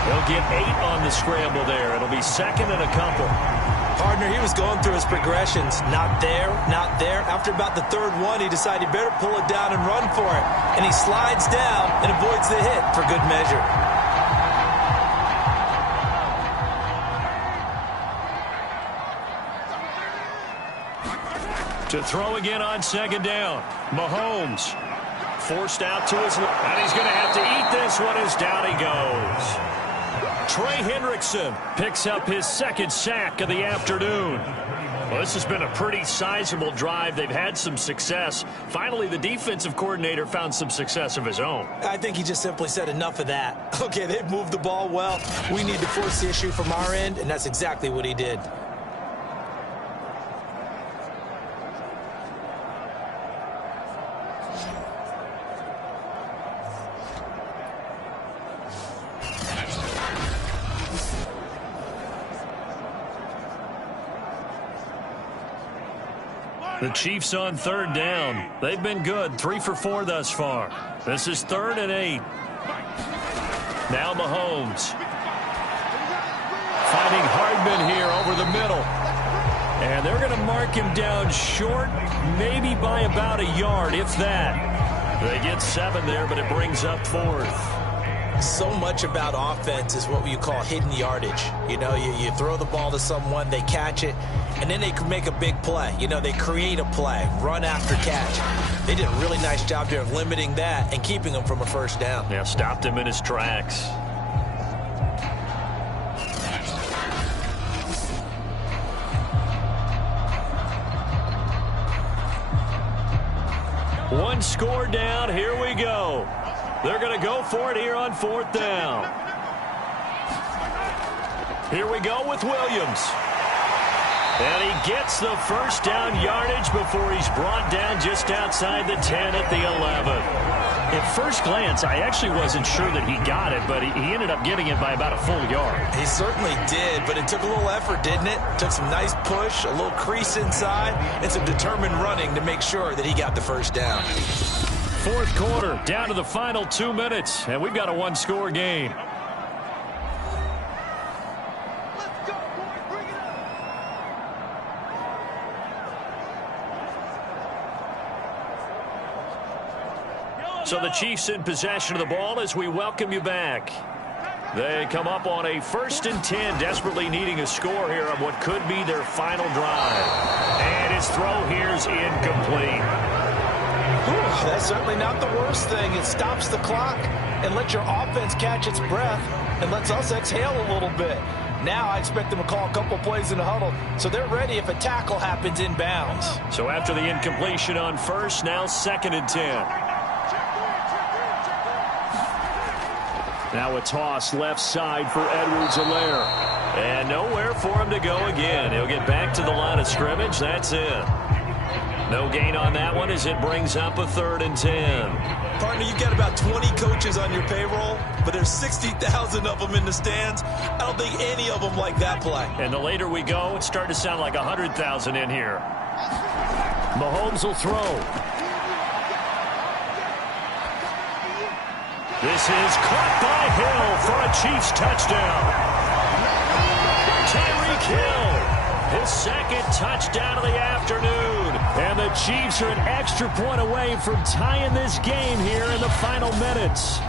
He'll get 8 on the scramble there. It'll be 2nd and a couple. Partner, he was going through his progressions. Not there, not there. After about the 3rd one, he decided he better pull it down and run for it. And he slides down and avoids the hit for good measure. To throw again on 2nd down. Mahomes forced out to his left. And he's going to have to eat this one as down he goes. Trey Hendrickson picks up his 2nd sack of the afternoon. Well, this has been a pretty sizable drive. They've had some success. Finally, the defensive coordinator found some success of his own. I think he just simply said enough of that. Okay, they've moved the ball well. We need to force the issue from our end, and that's exactly what he did. The Chiefs on 3rd down. They've been good, 3 for 4 thus far. This is 3rd and 8. Now Mahomes. Finding Hardman here over the middle. And they're going to mark him down short, maybe by about a yard, if that. They get 7 there, but it brings up 4th. So much about offense is what you call hidden yardage. You know, you throw the ball to someone, they catch it, and then they can make a big play. You know, they create a play, run after catch. They did a really nice job there of limiting that and keeping him from a 1st down. Yeah, stopped him in his tracks. One score down. Here we go. They're going to go for it here on 4th down. Here we go with Williams. And he gets the 1st down yardage before he's brought down just outside the 10 at the 11. At first glance, I actually wasn't sure that he got it, but he ended up getting it by about a full yard. He certainly did, but it took a little effort, didn't it? Took some nice push, a little crease inside, and some determined running to make sure that he got the 1st down. 4th quarter, down to the final 2 minutes, and we've got a 1-score game. So the Chiefs in possession of the ball as we welcome you back. They come up on a 1st and 10, desperately needing a score here on what could be their final drive. And his throw here's incomplete. That's certainly not the worst thing. It stops the clock and lets your offense catch its breath and lets us exhale a little bit. Now I expect them to call a couple plays in the huddle, so they're ready if a tackle happens inbounds. So after the incompletion on 1st, now 2nd and 10. Now a toss left side for Edwards-Helaire. And nowhere for him to go again. He'll get back to the line of scrimmage. That's it. No gain on that one as it brings up a 3rd and 10. Partner, you've got about 20 coaches on your payroll, but there's 60,000 of them in the stands. I don't think any of them like that play. And the later we go, it's starting to sound like 100,000 in here. Mahomes will throw. This is caught by Hill for a Chiefs touchdown. Tyreek Hill, his second touchdown of the afternoon. And the Chiefs are an extra point away from tying this game here in the final minutes.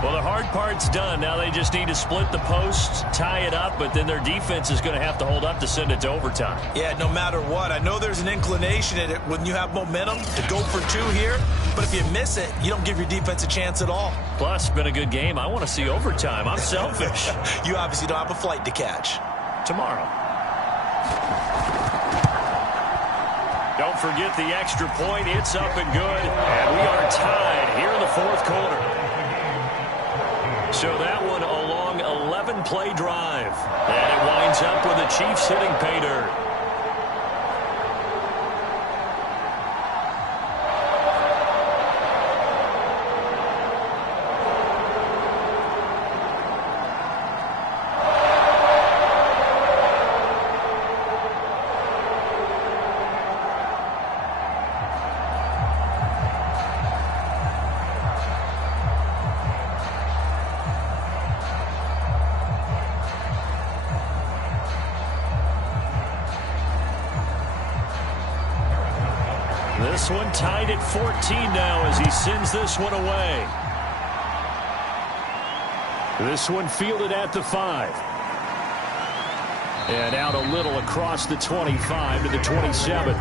Well, the hard part's done. Now they just need to split the posts, tie it up, but then their defense is going to have to hold up to send it to overtime. Yeah, no matter what. I know there's an inclination in it when you have momentum to go for two here, but if you miss it, you don't give your defense a chance at all. Plus, been a good game. I want to see overtime. I'm selfish. You obviously don't have a flight to catch. Tomorrow. Don't forget the extra point. It's up and good. And we are tied here in the fourth quarter. So that one a long 11-play drive. And it winds up with the Chiefs hitting pay dirt. This one tied at 14 now as he sends this one away. This one fielded at the 5. And out a little across the 25 to the 27.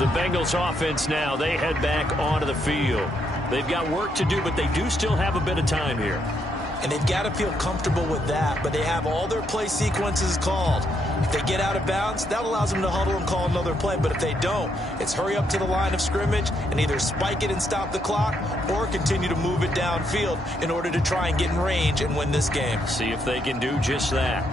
The Bengals offense now, they head back onto the field. They've got work to do, but they do still have a bit of time here. And they've got to feel comfortable with that, but they have all their play sequences called. If they get out of bounds, that allows them to huddle and call another play. But if they don't, it's hurry up to the line of scrimmage and either spike it and stop the clock or continue to move it downfield in order to try and get in range and win this game. See if they can do just that.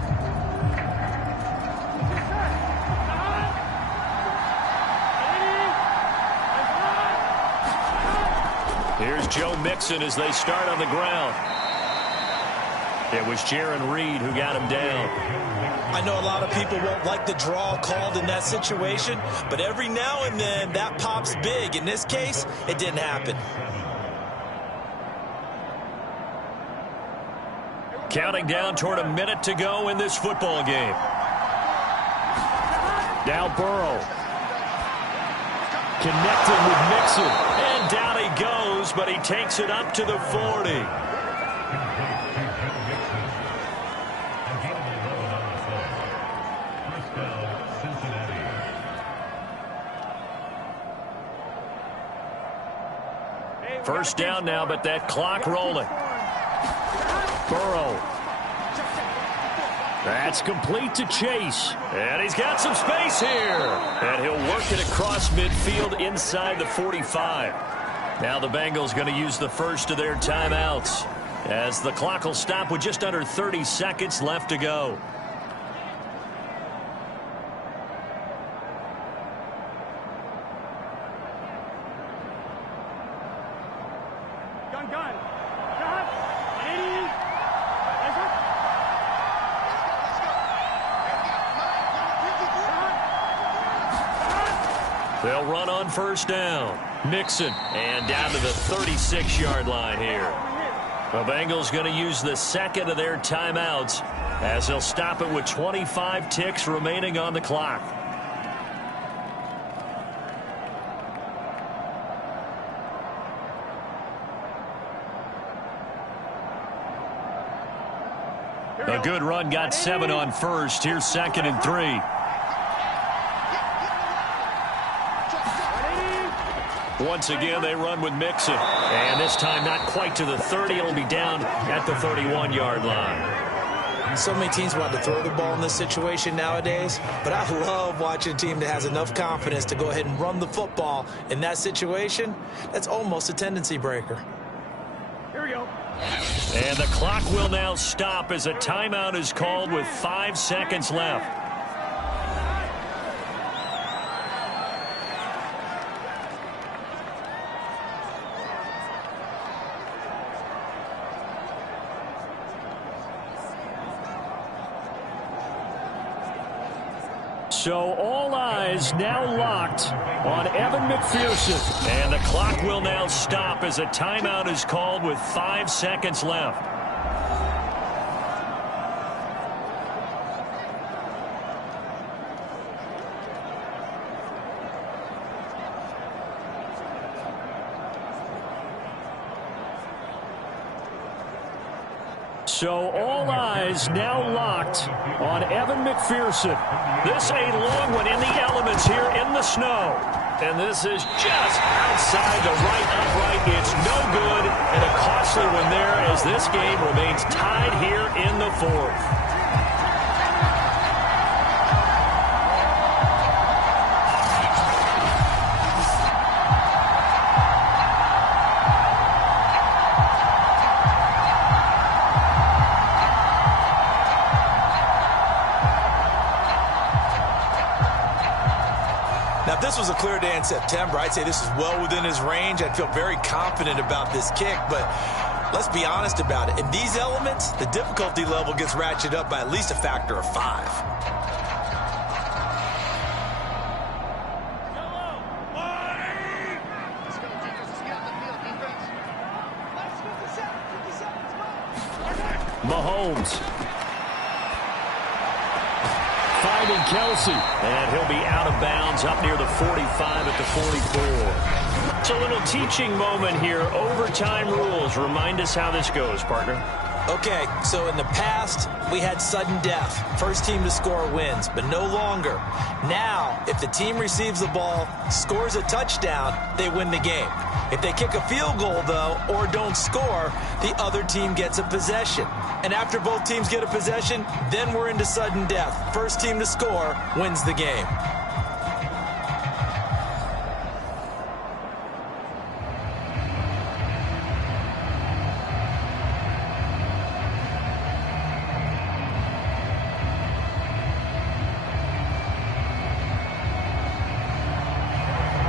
Here's Joe Mixon as they start on the ground. It was Jaron Reed who got him down. I know a lot of people won't like the draw called in that situation, but every now and then that pops big. In this case, it didn't happen. Counting down toward a minute to go in this football game. Now Burrow. Connected with Mixon. And down he goes, but he takes it up to the 40. First down now, but that clock rolling. Burrow. That's complete to Chase. And he's got some space here. And he'll work it across midfield inside the 45. Now the Bengals going to use the first of their timeouts, as the clock will stop with just under 30 seconds left to go. They'll run on first down. Mixon, and down to the 36-yard line here. The Bengals going to use the second of their timeouts, as they'll stop it with 25 ticks remaining on the clock. A good run got 7 on first. Here's 2nd and 3. Once again, they run with Mixon. And this time not quite to the 30. It'll be down at the 31-yard line. So many teams want to throw the ball in this situation nowadays, but I love watching a team that has enough confidence to go ahead and run the football in that situation. That's almost a tendency breaker. Here we go. And the clock will now stop as a timeout is called with 5 seconds left. So all eyes now locked on Evan McPherson. And the clock will now stop as a timeout is called with 5 seconds left. So all eyes now locked on Evan McPherson. This a long one in the elements here in the snow. And this is just outside the right upright. It's no good, and a costly one there as this game remains tied here in the fourth. Now, if this was a clear day in September, I'd say this is well within his range. I'd feel very confident about this kick, but let's be honest about it. In these elements, the difficulty level gets ratcheted up by at least a factor of 5. Mahomes. Finding Kelsey, and he'll be out of bounds up near the 45 at the 44. It's a little teaching moment here. Overtime rules. Remind us how this goes, partner. Okay, so in the past, we had sudden death. First team to score wins, but no longer. Now, if the team receives the ball, scores a touchdown, they win the game. If they kick a field goal, though, or don't score, the other team gets a possession. And after both teams get a possession, then we're into sudden death. First team to score wins the game.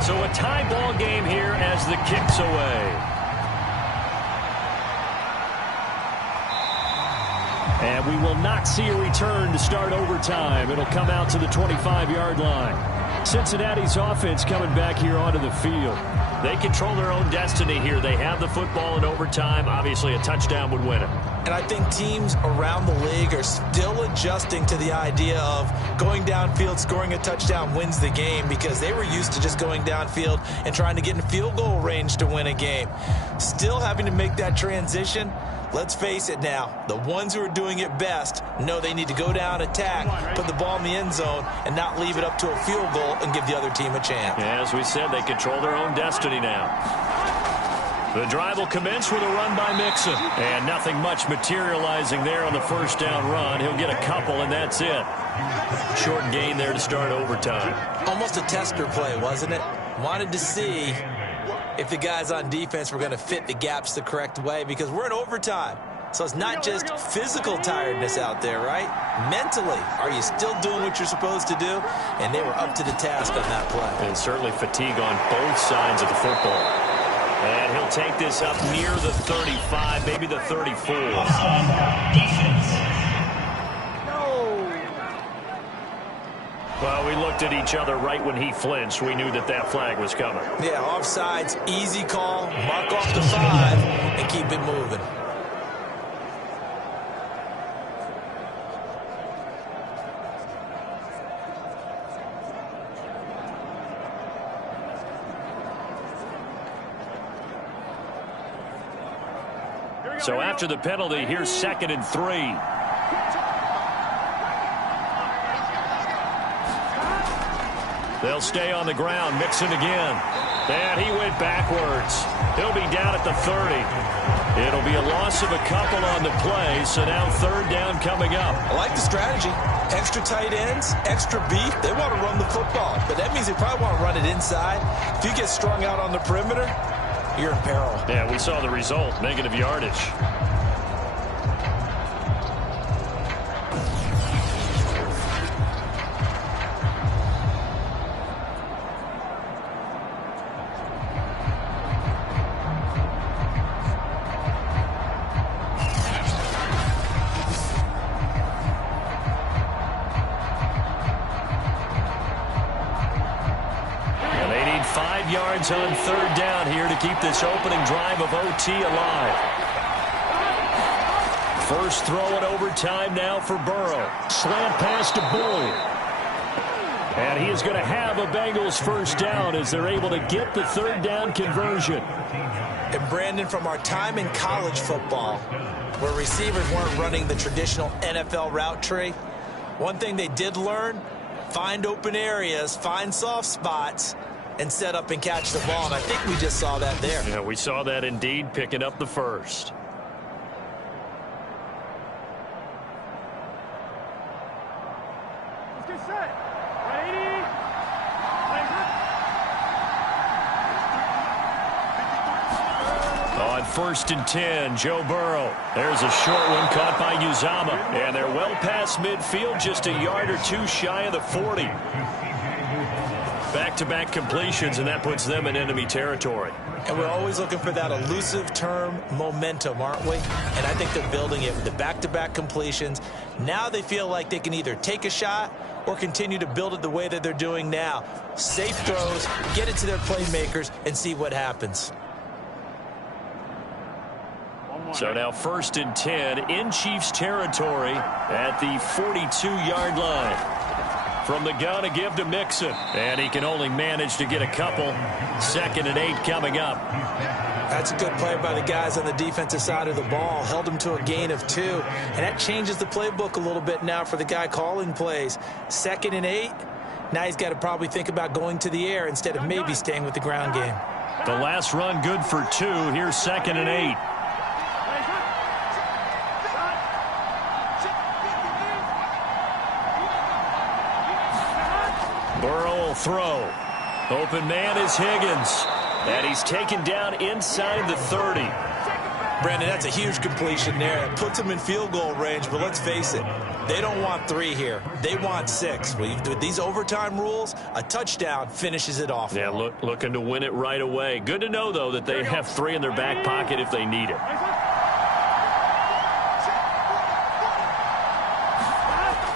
So a tie ball game here as the kick's away. And we will not see a return to start overtime. It'll come out to the 25-yard line. Cincinnati's offense coming back here onto the field. They control their own destiny here. They have the football in overtime. Obviously, a touchdown would win it. And I think teams around the league are still adjusting to the idea of going downfield, scoring a touchdown wins the game, because they were used to just going downfield and trying to get in field goal range to win a game. Still having to make that transition. Let's face it now, the ones who are doing it best know they need to go down, attack, put the ball in the end zone, and not leave it up to a field goal and give the other team a chance. Yeah, as we said, they control their own destiny now. The drive will commence with a run by Mixon. And nothing much materializing there on the first down run. He'll get a couple, and that's it. Short gain there to start overtime. Almost a tester play, wasn't it? Wanted to see if the guys on defense were going to fit the gaps the correct way, because we're in overtime. So it's not just physical tiredness out there, right? Mentally, are you still doing what you're supposed to do? And they were up to the task on that play. And certainly fatigue on both sides of the football. And he'll take this up near the 35, maybe the 34. Well, we looked at each other right when he flinched. We knew that that flag was coming. Yeah, offsides, easy call, mark off the 5, and keep it moving. So after the penalty, here's 2nd and 3. They'll stay on the ground. Mixon again. And he went backwards. He'll be down at the 30. It'll be a loss of a couple on the play, so now 3rd down coming up. I like the strategy. Extra tight ends, extra beef. They want to run the football, but that means they probably want to run it inside. If you get strung out on the perimeter, you're in peril. Yeah, we saw the result. Negative yardage. yards on 3rd down here to keep this opening drive of OT alive. First throw in overtime now for Burrow. Slant pass to Bull. And he is going to have a Bengals first down as they're able to get the 3rd down conversion. And Brandon, from our time in college football, where receivers weren't running the traditional NFL route tree, one thing they did learn, find open areas, find soft spots, and set up and catch the ball. And I think we just saw that there. Yeah, we saw that indeed, picking up the first. On 1st and 10, Joe Burrow. There's a short one caught by Uzama. And they're well past midfield, just a yard or two shy of the 40. Back-to-back completions, and that puts them in enemy territory. And we're always looking for that elusive term, momentum, aren't we? And I think they're building it with the back-to-back completions. Now they feel like they can either take a shot or continue to build it the way that they're doing now. Safe throws, get it to their playmakers, and see what happens. So now 1st and 10 in Chiefs territory at the 42-yard line. From the gun, a give to Mixon. And he can only manage to get a couple. 2nd and 8 coming up. That's a good play by the guys on the defensive side of the ball. Held him to a gain of 2. And that changes the playbook a little bit now for the guy calling plays. 2nd and 8. Now he's got to probably think about going to the air instead of maybe staying with the ground game. The last run good for 2. Here's 2nd and 8. Burrow will throw. Open man is Higgins. And he's taken down inside the 30. Brandon, that's a huge completion there. It puts them in field goal range, but let's face it, they don't want 3 here. They want 6. With these overtime rules, a touchdown finishes it off. Yeah, looking to win it right away. Good to know, though, that they have 3 in their back pocket if they need it.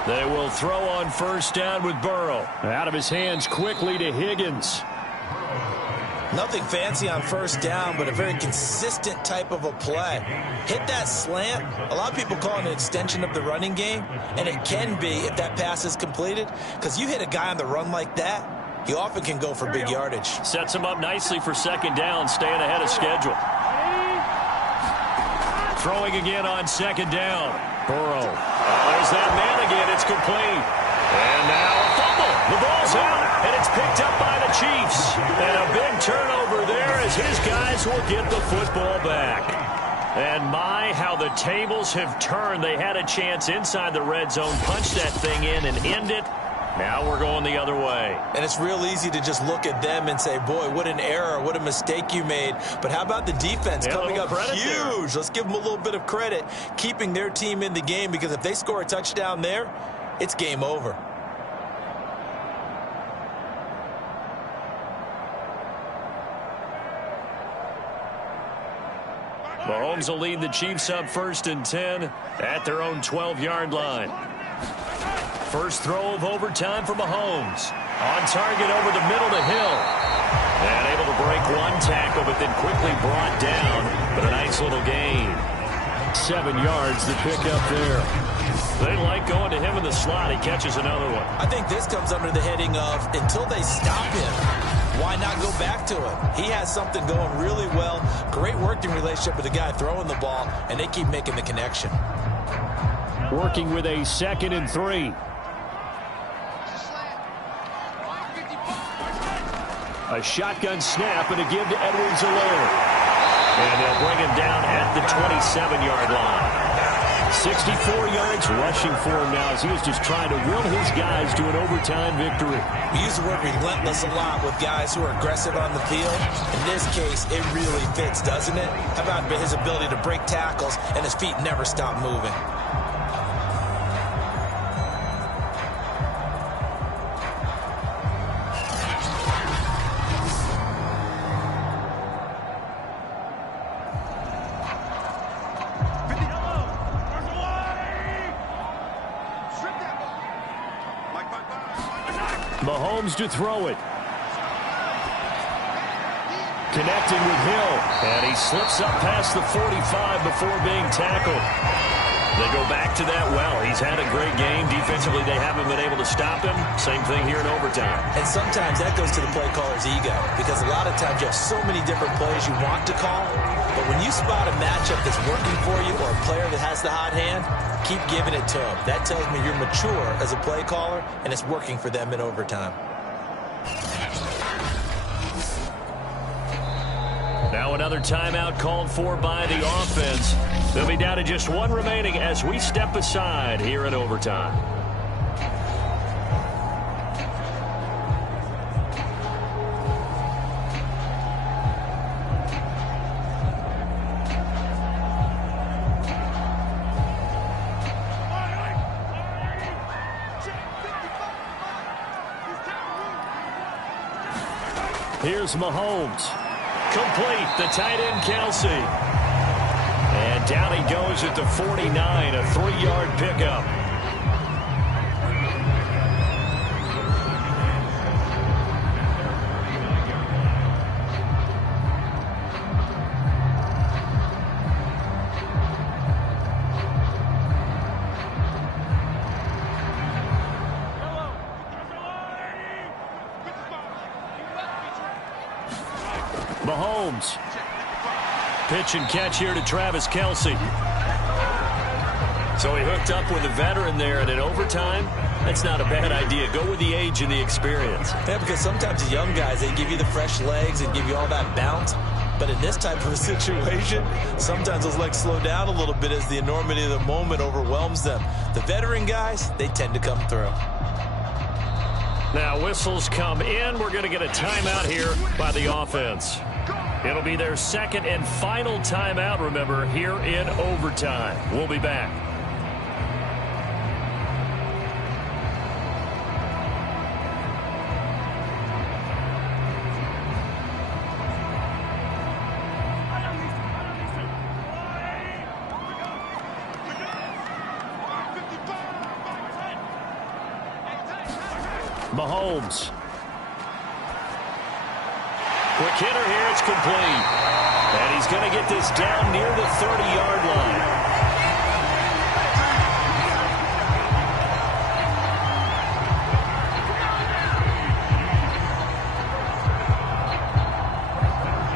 They will throw on 1st down with Burrow. Out of his hands quickly to Higgins. Nothing fancy on 1st down, but a very consistent type of a play. Hit that slant. A lot of people call it an extension of the running game, and it can be if that pass is completed, because you hit a guy on the run like that, he often can go for big yardage. Sets him up nicely for 2nd down, staying ahead of schedule. Throwing again on 2nd down. Burrow. There's that man again. It's complete. And now a fumble. The ball's out, and it's picked up by the Chiefs. And a big turnover there as his guys will get the football back. And my, how the tables have turned. They had a chance inside the red zone, punch that thing in and end it. Now we're going the other way. And it's real easy to just look at them and say, boy, what an error, what a mistake you made. But how about the defense coming up huge? There. Let's give them a little bit of credit, keeping their team in the game, because if they score a touchdown there, it's game over. Mahomes will lead the Chiefs up 1st and 10 at their own 12-yard line. First throw of overtime for Mahomes. On target over the middle to Hill. And able to break one tackle, but then quickly brought down. But a nice little gain. 7 yards to pick up there. They like going to him in the slot. He catches another one. I think this comes under the heading of, until they stop him, why not go back to him? He has something going really well. Great working relationship with the guy throwing the ball, and they keep making the connection. Working with a 2nd and 3. A shotgun snap and a give to Edwards-Helaire. And they'll bring him down at the 27-yard line. 64 yards rushing for him now as he is just trying to will his guys to an overtime victory. We use the word relentless a lot with guys who are aggressive on the field. In this case, it really fits, doesn't it? How about his ability to break tackles and his feet never stop moving? Mahomes to throw it. connecting with Hill. And he slips up past the 45 before being tackled. They go back to that well. He's had a great game. Defensively, they haven't been able to stop him. Same thing here in overtime. And sometimes that goes to the play caller's ego, because a lot of times you have so many different plays you want to call, but when you spot a matchup that's working for you or a player that has the hot hand, keep giving it to him. That tells me you're mature as a play caller, and it's working for them in overtime. Now another timeout called for by the offense. They'll be down to just one remaining as we step aside here in overtime. Here's Mahomes. Complete, the tight end, Kelsey. And down he goes at the 49, a 3-yard pickup. Mahomes. Pitch and catch here to Travis Kelsey. So he hooked up with a veteran there, and in overtime, that's not a bad idea. Go with the age and the experience. Yeah, because sometimes the young guys, they give you the fresh legs and give you all that bounce. But in this type of a situation, sometimes those legs slow down a little bit as the enormity of the moment overwhelms them. The veteran guys, they tend to come through. Now whistles come in. We're going to get a timeout here by the offense. It'll be their second and final timeout, remember, here in overtime. We'll be back. Mahomes. Quick hitter here, it's complete. And he's going to get this down near the 30-yard line.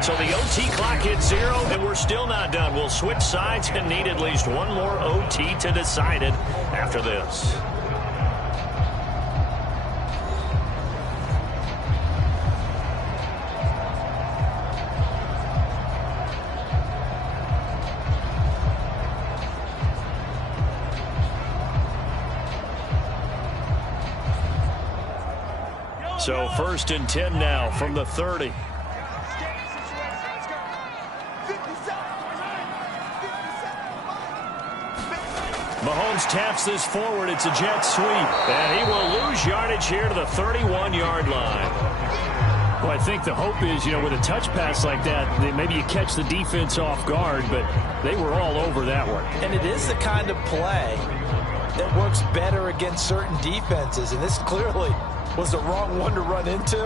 So the OT clock hits 0, and we're still not done. We'll switch sides and need at least one more OT to decide it after this. So 1st and 10 now from the 30. Mahomes taps this forward. It's a jet sweep. And he will lose yardage here to the 31-yard line. Well, I think the hope is, with a touch pass like that, maybe you catch the defense off guard, but they were all over that one. And it is the kind of play that works better against certain defenses, and this clearly was the wrong one to run into.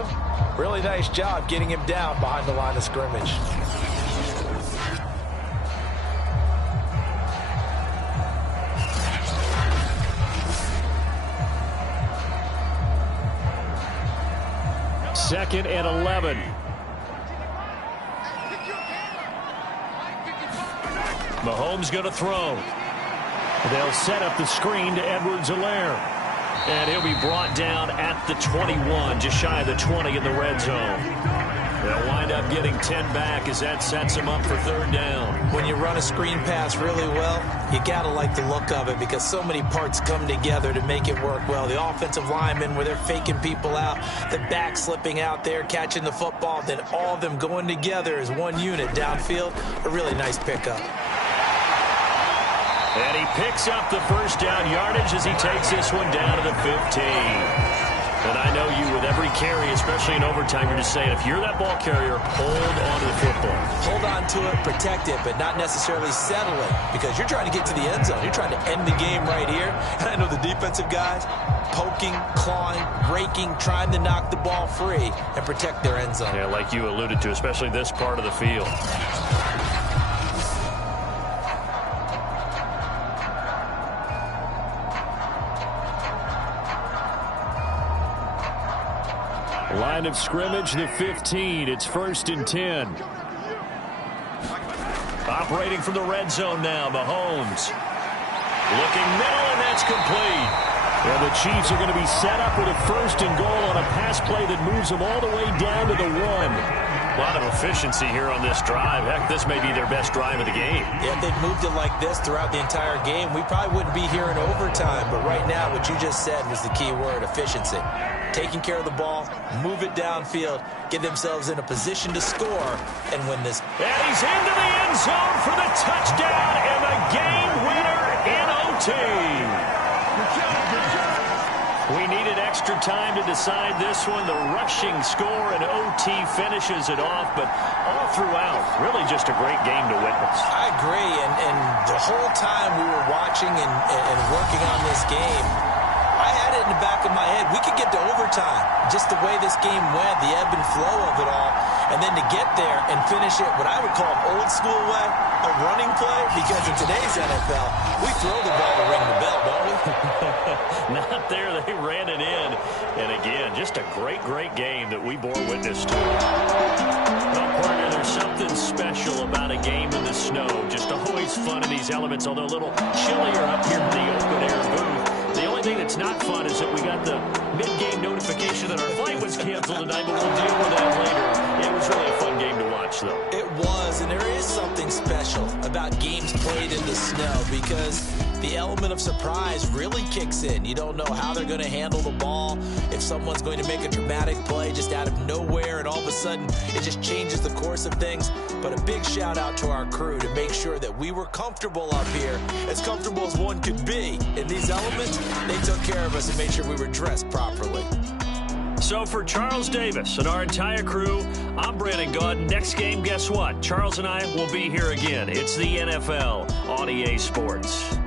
Really nice job getting him down behind the line of scrimmage. Second and 11. Mahomes going to throw. They'll set up the screen to Edwards-Helaire. And he'll be brought down at the 21, just shy of the 20 in the red zone. They'll wind up getting 10 back as that sets him up for 3rd down. When you run a screen pass really well, you got to like the look of it because so many parts come together to make it work well. The offensive linemen, where they're faking people out, the back slipping out there, catching the football, then all of them going together as one unit downfield. A really nice pickup. And he picks up the 1st down yardage as he takes this one down to the 15. And I know you, with every carry, especially in overtime, you're just saying, if you're that ball carrier, hold on to the football. Hold on to it, protect it, but not necessarily settle it, because you're trying to get to the end zone. You're trying to end the game right here. And I know the defensive guys poking, clawing, raking, trying to knock the ball free and protect their end zone. Yeah, like you alluded to, especially this part of the field. Line of scrimmage, the 15. It's 1st and 10. Operating from the red zone now, Mahomes. Looking middle, and that's complete. Yeah, the Chiefs are going to be set up with a 1st and goal on a pass play that moves them all the way down to the 1. A lot of efficiency here on this drive. Heck, this may be their best drive of the game. Yeah, if they'd moved it like this throughout the entire game, we probably wouldn't be here in overtime. But right now, what you just said was the key word, efficiency. Taking care of the ball, move it downfield, get themselves in a position to score, and win this. And he's into the end zone for the touchdown and the game winner in OT. We needed extra time to decide this one. The rushing score and OT finishes it off, but all throughout, really just a great game to witness. I agree, and the whole time we were watching and working on this game, I had it in the back of my head. We could get to overtime. Just the way this game went, the ebb and flow of it all. And then to get there and finish it what I would call an old school way, a running play, because in today's NFL, we throw the ball to ring the bell, don't we? Not there. They ran it in. And again, just a great, great game that we bore witness to. Well, partner, there's something special about a game in the snow. Just always fun in these elements, although a little chillier up here in the open air booth. The only thing that's not fun is that we got the mid-game notification that our flight was canceled tonight, but we'll deal with that later. It was really a fun game to watch, though. It was, and there is something special about games played in the snow because the element of surprise really kicks in. You don't know how they're going to handle the ball, if someone's going to make a dramatic play just out of nowhere, and all of a sudden it just changes the course of things. But a big shout out to our crew to make sure that we were comfortable up here, as comfortable as one could be. In these elements, they took care of us and made sure we were dressed properly. So for Charles Davis and our entire crew, I'm Brandon Gaudin. Next game, guess what? Charles and I will be here again. It's the NFL on EA Sports.